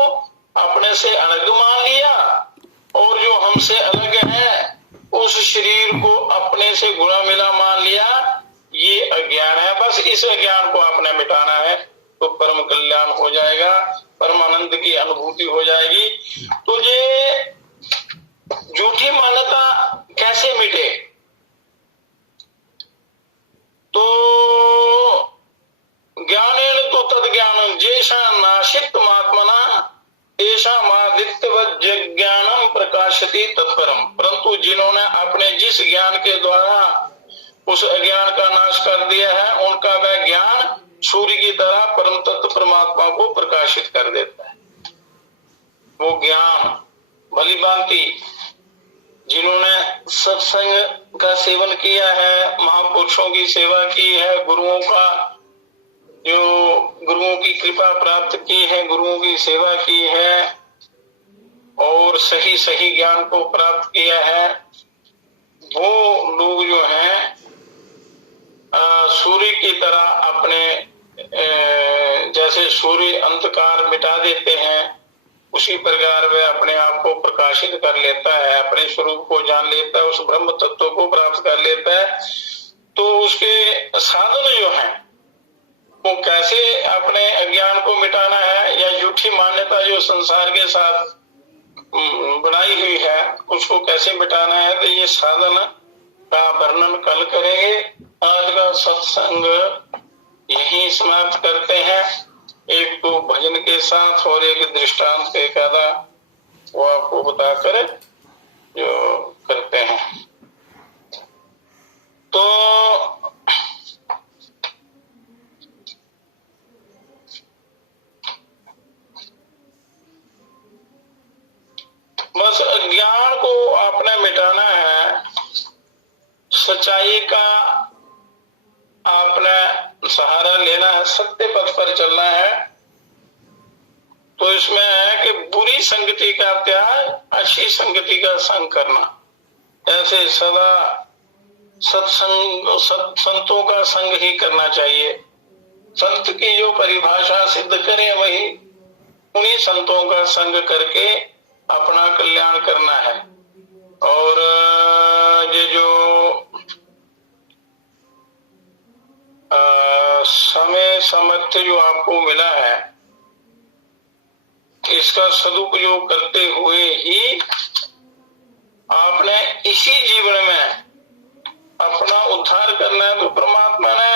अपने से अलग मान लिया, और जो हमसे अलग है उस शरीर को अपने से गुना मिला मान लिया, ये अज्ञान है। बस इस अज्ञान को आपने मिटाना है तो परम कल्याण हो जाएगा, परमानंद की अनुभूति हो जाएगी। तो ये झूठी मान्यता कैसे मिटे? तो ज्ञानेन तो तद ज्ञानम जैसा नाशित महात्मना ऐसा ज्ञानम प्रकाशति तत्परम। परंतु जिन्होंने अपने जिस ज्ञान के द्वारा उस अज्ञान का नाश कर दिया है, उनका वह ज्ञान सूर्य की तरह परम तत्व परमात्मा को प्रकाशित कर देता है। वो ज्ञान भली भांति जिन्होंने सत्संग का सेवन किया है, महापुरुषों की सेवा की है, गुरुओं की कृपा प्राप्त की है, गुरुओं की सेवा की है, और सही सही ज्ञान को प्राप्त किया है, वो लोग जो हैं सूर्य की तरह अपने जैसे सूर्य अंधकार मिटा देते हैं, उसी प्रकार वह अपने आप को प्रकाशित कर लेता है, अपने स्वरूप को जान लेता है, उस ब्रह्म तत्व को प्राप्त कर लेता है। तो उसके साधन जो हैं वो कैसे अपने अज्ञान को मिटाना है, या झूठी मान्यता जो संसार के साथ बनाई हुई है उसको कैसे मिटाना है, तो ये साधन का वर्णन कल करेंगे। आज का सत्संग यहीं समाप्त करते हैं। एक तो भजन के साथ और एक दृष्टांत के कथा वो आपको बताकर जो करते हैं। तो बस अज्ञान को आपने मिटाना है, सच्चाई का आपने सहारा लेना है, सत्य पथ पर चलना है, तो इसमें है कि बुरी संगति का त्याग, अच्छी संगति का संग करना। ऐसे सदा संतों का संग ही करना चाहिए। संत की जो परिभाषा सिद्ध करे वही, उन्हीं संतों का संग करके अपना कल्याण करना है। और ये जो समय सामर्थ्य जो आपको मिला है, इसका सदुपयोग करते हुए ही आपने इसी जीवन में अपना उद्धार करना है। तो परमात्मा ने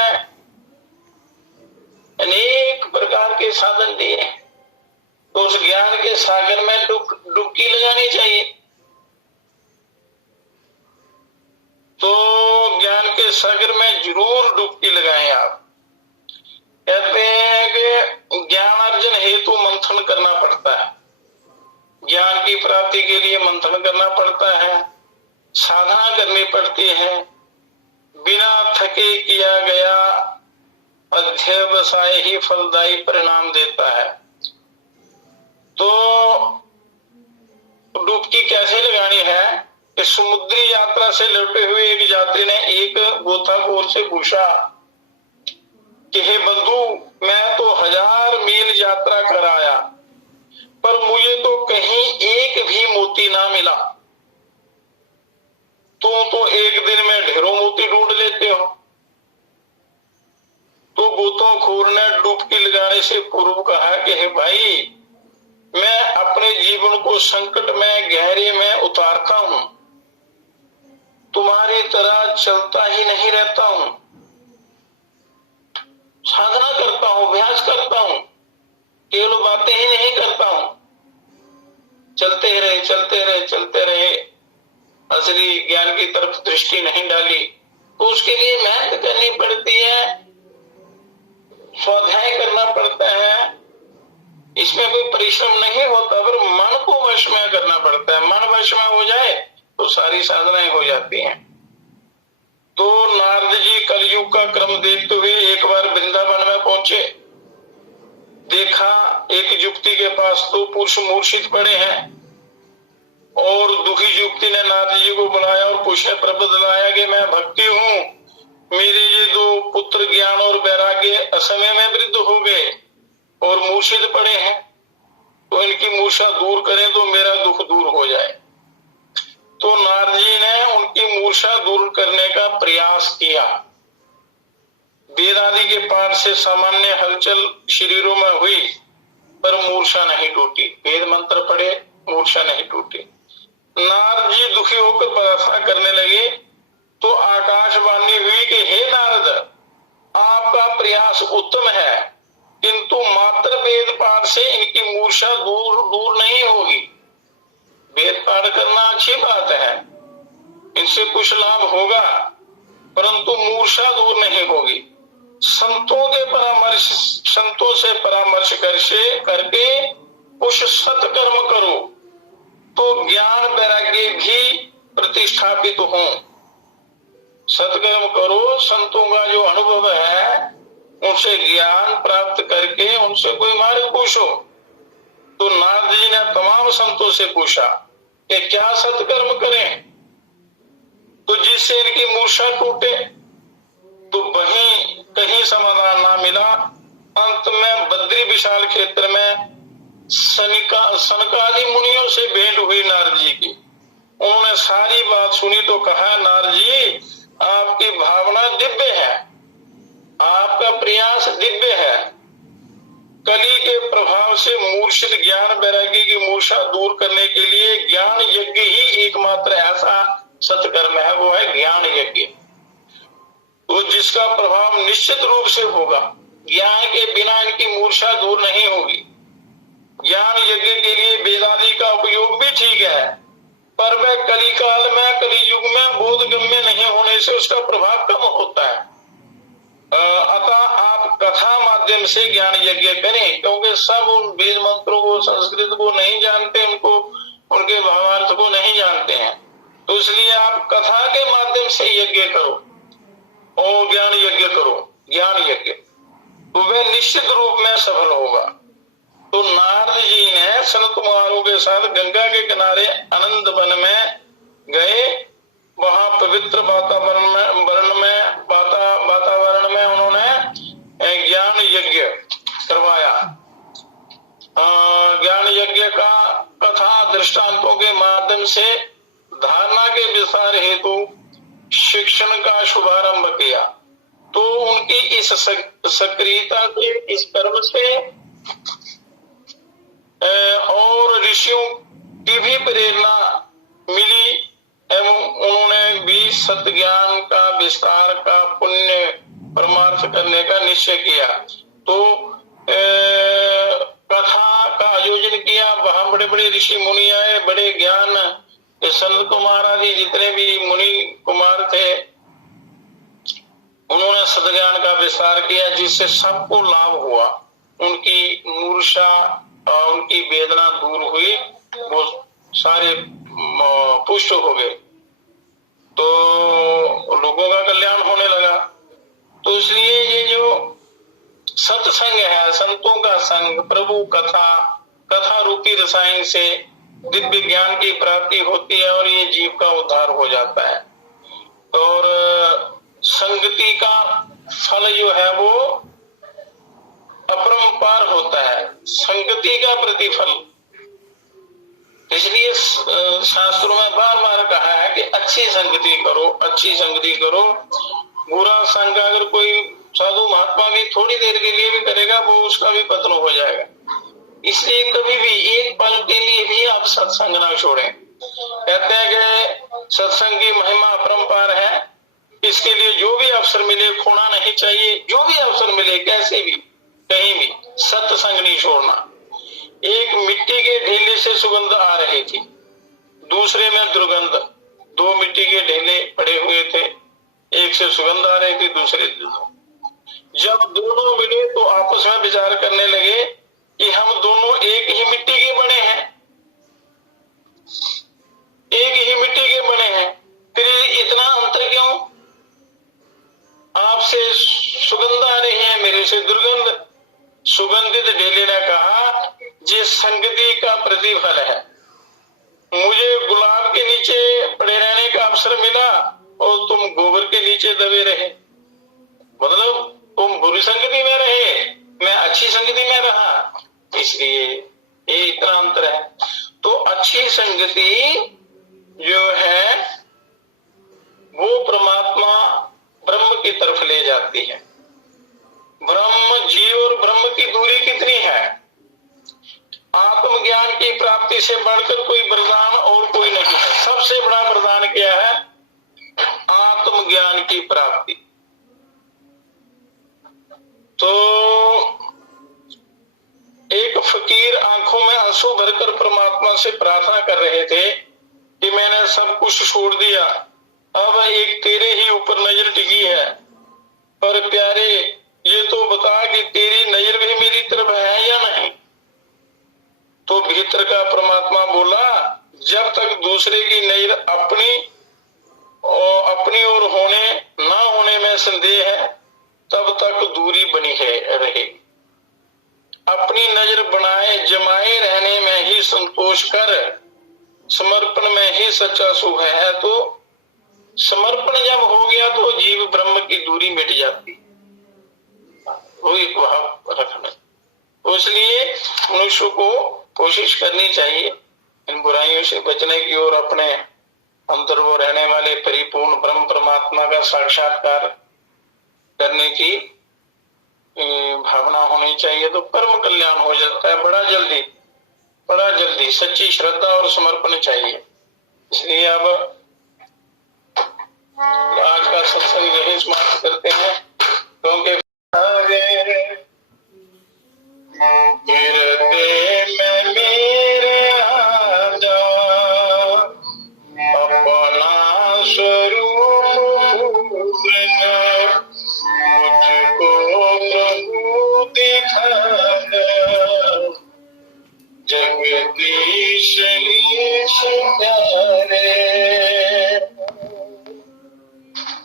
अनेक प्रकार के साधन दिए, तो उस ज्ञान के सागर में डुबकी लगानी चाहिए। तो ज्ञान के सागर में जरूर डुबकी लगाएं आप। कहते हैं कि ज्ञान अर्जन हेतु मंथन करना पड़ता है, ज्ञान की प्राप्ति के लिए मंथन करना पड़ता है, साधना करनी पड़ती है। बिना थके किया गया अध्यवसाय ही फलदायी परिणाम देता है। तो डुबकी कैसे लगानी है? इस समुद्री यात्रा से लौटे हुए एक यात्री ने एक गोताखोर से पूछा कि हे बंधु, मैं तो 1000 मील यात्रा कर आया, पर मुझे तो कहीं एक भी मोती ना मिला। तुम तो एक दिन में ढेरों मोती ढूंढ लेते हो। तो गोताखोर ने डुबकी लगाने से पूर्व कहा कि हे भाई, मैं अपने जीवन को संकट में गहरे में उतारता हूं, तुम्हारी तरह चलता ही नहीं रहता हूं, साधना करता हूं, अभ्यास करता हूं, केवल बातें ही नहीं करता हूं। चलते रहे चलते रहे चलते रहे, असली ज्ञान की तरफ दृष्टि नहीं डाली। तो उसके लिए मेहनत करनी पड़ती है, स्वाध्याय करना पड़ता है। इसमें कोई परिश्रम नहीं होता, पर मन को वश में करना पड़ता है। मन वश में हो जाए तो सारी साधनाएं हो जाती हैं। तो नारद जी कलयुग का क्रम देखते हुए एक बार वृंदावन में पहुंचे। देखा एक युवती के पास 2 पुरुष मूर्छित पड़े हैं, और दुखी युवती ने नारद जी को बुलाया और पूछने प्रबंध लाया कि मैं भक्ति हूँ, मेरे ये 2 पुत्र ज्ञान और वैराग्य असमय में वृद्ध हो गए और मूर्छित पड़े हैं, तो इनकी मूर्छा दूर करें तो मेरा दुख दूर हो जाए। तो नारद जी ने उनकी मूर्छा दूर करने का प्रयास किया। वेद आदि के पाठ से सामान्य हलचल शरीरों में हुई, पर मूर्छा नहीं टूटी। वेद मंत्र पढ़े, मूर्छा नहीं टूटी। नारद जी दुखी होकर प्रार्थना करने लगे, तो आकाशवाणी हुई कि हे नारद, आपका प्रयास उत्तम है, किंतु मात्र वेद पाठ से इनकी मूर्छा दूर नहीं होगी। वेद पाठ करना अच्छी बात है, इनसे कुछ लाभ होगा, परंतु मूर्छा दूर नहीं होगी। संतों से परामर्श करके कुछ सत्कर्म करो, तो ज्ञान वैराग्य भी प्रतिष्ठापित हो। सत्कर्म करो, संतों का जो अनुभव है उनसे ज्ञान प्राप्त करके उनसे कोई मार्ग पूछो। तो नारद जी ने तमाम संतों से पूछा कि क्या सत्कर्म करें तो जिससे इनकी मूर्छा टूटे। तो वहीं कहीं समाधान ना मिला। अंत में बद्री विशाल क्षेत्र में सनकादि मुनियों से भेंट हुई नारद जी की। उन्होंने सारी बात सुनी तो कहा, नारद जी आपकी भावना दिव्य है, आपका प्रयास दिव्य है। कली के प्रभाव से मूर्छित ज्ञान वैरागी की मूर्छा दूर करने के लिए ज्ञान यज्ञ ही एकमात्र ऐसा सत्कर्म है, वो है ज्ञान यज्ञ। तो जिसका प्रभाव निश्चित रूप से होगा, ज्ञान के बिना इनकी मूर्छा दूर नहीं होगी। ज्ञान यज्ञ के लिए वेदादि का उपयोग भी ठीक है, पर वह कलिकाल में, कलियुग में बोधगम्य नहीं होने से उसका प्रभाव कम होता है। अतः आप कथा माध्यम से ज्ञान यज्ञ करें, क्योंकि सब उन वेद मंत्रों को, संस्कृत को नहीं जानते, उनको उनके भावार्थ को नहीं जानते हैं। तो इसलिए आप कथा के माध्यम से यज्ञ करो और ज्ञान यज्ञ करो, ज्ञान यज्ञ। तो वह निश्चित रूप में सफल होगा। तो नारद जी ने संत कुमारों के साथ गंगा के किनारे आनंद वन में गए। वहां पवित्र वातावरण में उन्होंने ज्ञान यज्ञ करवाया। ज्ञान यज्ञ का कथा दृष्टांतों के माध्यम से धारणा के विस्तार हेतु शिक्षण का शुभारंभ किया। तो उनकी इस सक्रियता से, इस कर्म से और ऋषियों की भी प्रेरणा मिली एवं उन्होंने भी सत्य ज्ञान का विस्तार का पुण्य परमार्थ करने का निश्चय किया। तो कथा का आयोजन किया। वहां बड़े बड़े ऋषि मुनि आए, बड़े ज्ञान संत कुमार आदि जितने भी मुनि कुमार थे, उन्होंने सत्ज्ञान का विस्तार किया, जिससे सबको लाभ हुआ। उनकी मूर्छा और उनकी वेदना दूर हुई, वो सारे पुष्ट हो गए, तो लोगों का कल्याण होने लगा। तो इसलिए ये जो सत्संग है, संतों का संग, प्रभु कथा रूपी रसायन से दिव्य ज्ञान की प्राप्ति होती है और ये जीव का उद्धार हो जाता है। और संगति का फल जो है वो अपरंपार होता है, संगति का प्रतिफल। इसलिए शास्त्रों में बार बार कहा है कि अच्छी संगति करो, अच्छी संगति करो। बुरा संग अगर कोई साधु महात्मा भी थोड़ी देर के लिए भी करेगा, वो उसका भी पतन हो जाएगा। इसलिए कभी भी एक पल के लिए भी आप सत्संग ना छोड़ें। कहते हैं कि सत्संग की महिमा अपरंपार है, इसके लिए जो भी अवसर मिले खोना नहीं चाहिए। जो भी अवसर मिले, कैसे भी, कहीं भी सत्संग नहीं छोड़ना। एक मिट्टी के ढेले से सुगंध आ रही थी, दूसरे में दुर्गंध। दो मिट्टी के ढेले पड़े हुए थे, एक से सुगंध आ रही थी, दूसरे से। जब दोनों मिले तो आपस में विचार करने लगे कि हम दोनों एक ही मिट्टी के बने हैं, एक ही मिट्टी के बने हैं, फिर इतना अंतर क्यों? आपसे सुगंध आ रही है, मेरे से दुर्गंध। सुगंधित ढेले ने कहा, ये संगति का प्रतिफल है। मुझे गुलाब के नीचे पड़े रहने का अवसर मिला और तुम गोबर के नीचे दबे रहे। मतलब तुम बुरी संगति में रहे, मैं अच्छी संगति में रहा। इसलिए ये इतना अंतर है। तो अच्छी संगति जो है वो परमात्मा ब्रह्म की तरफ ले जाती है। ब्रह्म, जीव और ब्रह्म की दूरी कितनी है? आत्मज्ञान की प्राप्ति से बढ़कर कोई वरदान और कोई नहीं है। सबसे बड़ा वरदान क्या है? आत्मज्ञान की प्राप्ति। तो एक फकीर आंखों में आंसू भरकर परमात्मा से प्रार्थना कर रहे थे कि मैंने सब कुछ छोड़ दिया, अब एक तेरे ही ऊपर नजर टिकी है। पर प्यारे, ये तो बता कि तेरी नजर भी मेरी तरफ है या नहीं? तो भीतर का परमात्मा बोला, जब तक दूसरे की नजर अपनी ओर होने ना होने में संदेह है, तब तक दूरी बनी है रहेगी। अपनी नजर बनाए जमाए रहने में ही संतोष कर, समर्पण में ही सच्चा सुख है। तो समर्पण जब हो गया तो जीव ब्रह्म की दूरी मिट जाती, वो एक भाव रखना। तो इसलिए मनुष्य को कोशिश करनी चाहिए इन बुराइयों से बचने की और अपने अंदर वो रहने वाले परिपूर्ण ब्रह्म परमात्मा का साक्षात्कार करने की भावना होनी चाहिए। तो परम कल्याण हो जाता है बड़ा जल्दी। सच्ची श्रद्धा और समर्पण चाहिए। इसलिए अब आज का सत्संग यही समाप्त करते हैं, क्योंकि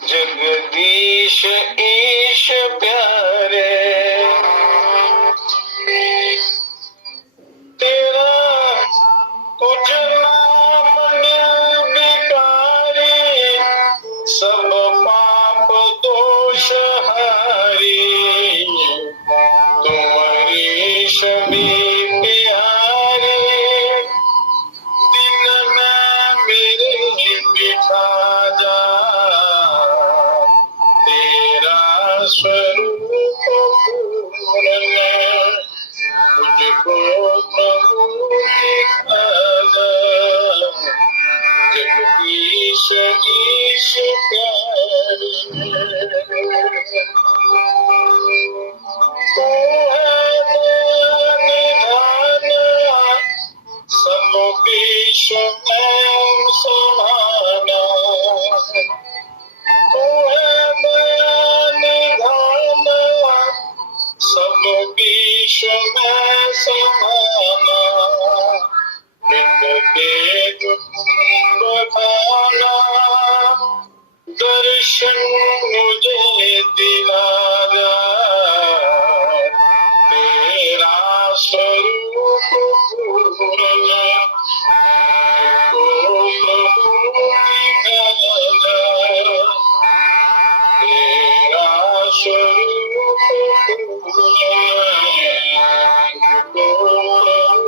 जगदीश ईश प्यारे। स्वरूप पूर्ण मुझको प्रभु दिखा दे। जगदीश ईश प्यारे तू है निधान सब विश्व में समाना। तू है निधान सब विश्व में समाना। के कुंभ खाना दर्शन मुझे दिला दे। तेरा स्वरूप पूर्ण को प्रभु दिखा दे। तेरा स्वरूप पूर्ण को प्रभु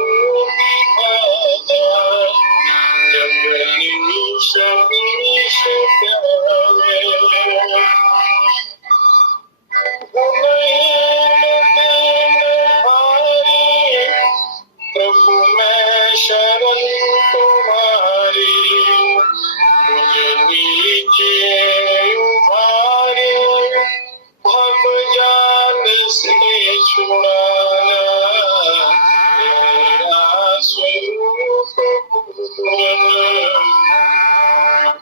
दिखा दे। जगदीश ईश प्यारे प्रभु मैं शरण तुम्हारी। मुझे नीचे उभारे भव जाल से छुड़ाना। तेरा स्वरूप पूर्ण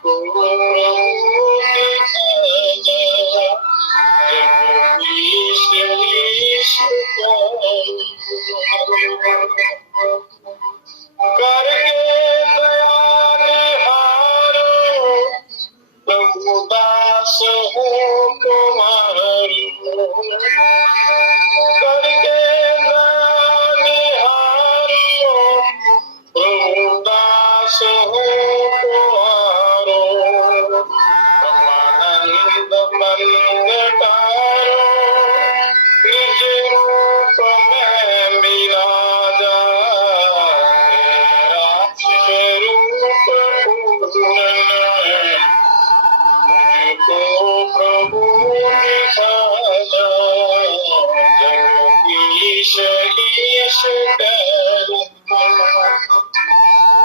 को प्रभु दिखा दे। जगदीश ईश प्यारे करके दया निहारो प्रभु दास हूँ तुम्हारी। करके दया निहारो प्रभु दास हूँ तुम्हारो। ब्रह्मानंद मंद तारो निज रूप में विराजा। स्वरूप पूर्ण मुझको प्रभु दिखा दे। जगदीश ईश प्यारे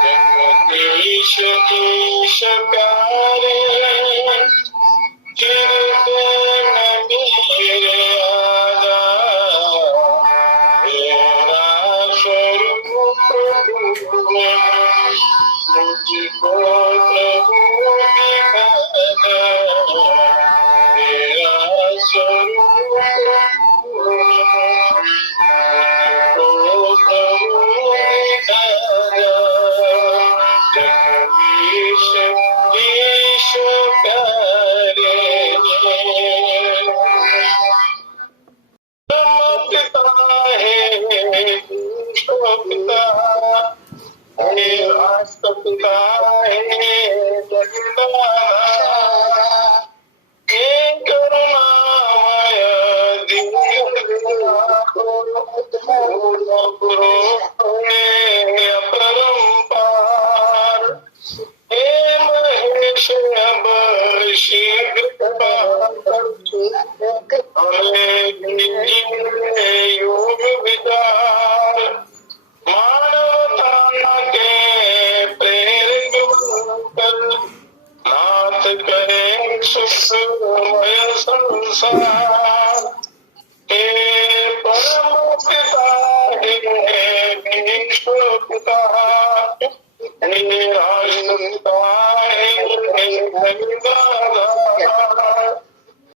जगदीश ईश प्यारे हृदय में मेरे आजा। तेरा स्वरूप पूर्ण मुझको प्रभु दिखा दे। तेरा स्वरूप पूर्ण मुझको प्रभु दिखा दे। जगदीश ईश प्यारे पिता है पिता हे राष्ट्रपिता हे जगन्नाथ हे करुणामय गुरु हे अपरंपार हे महेश अब शीघ्र हमें योग विचार मानवता के प्रेरक कर नाथ करें सुखमय संसार। हे परम पिता हे विश्व पिता हे राष्ट्रपिता हे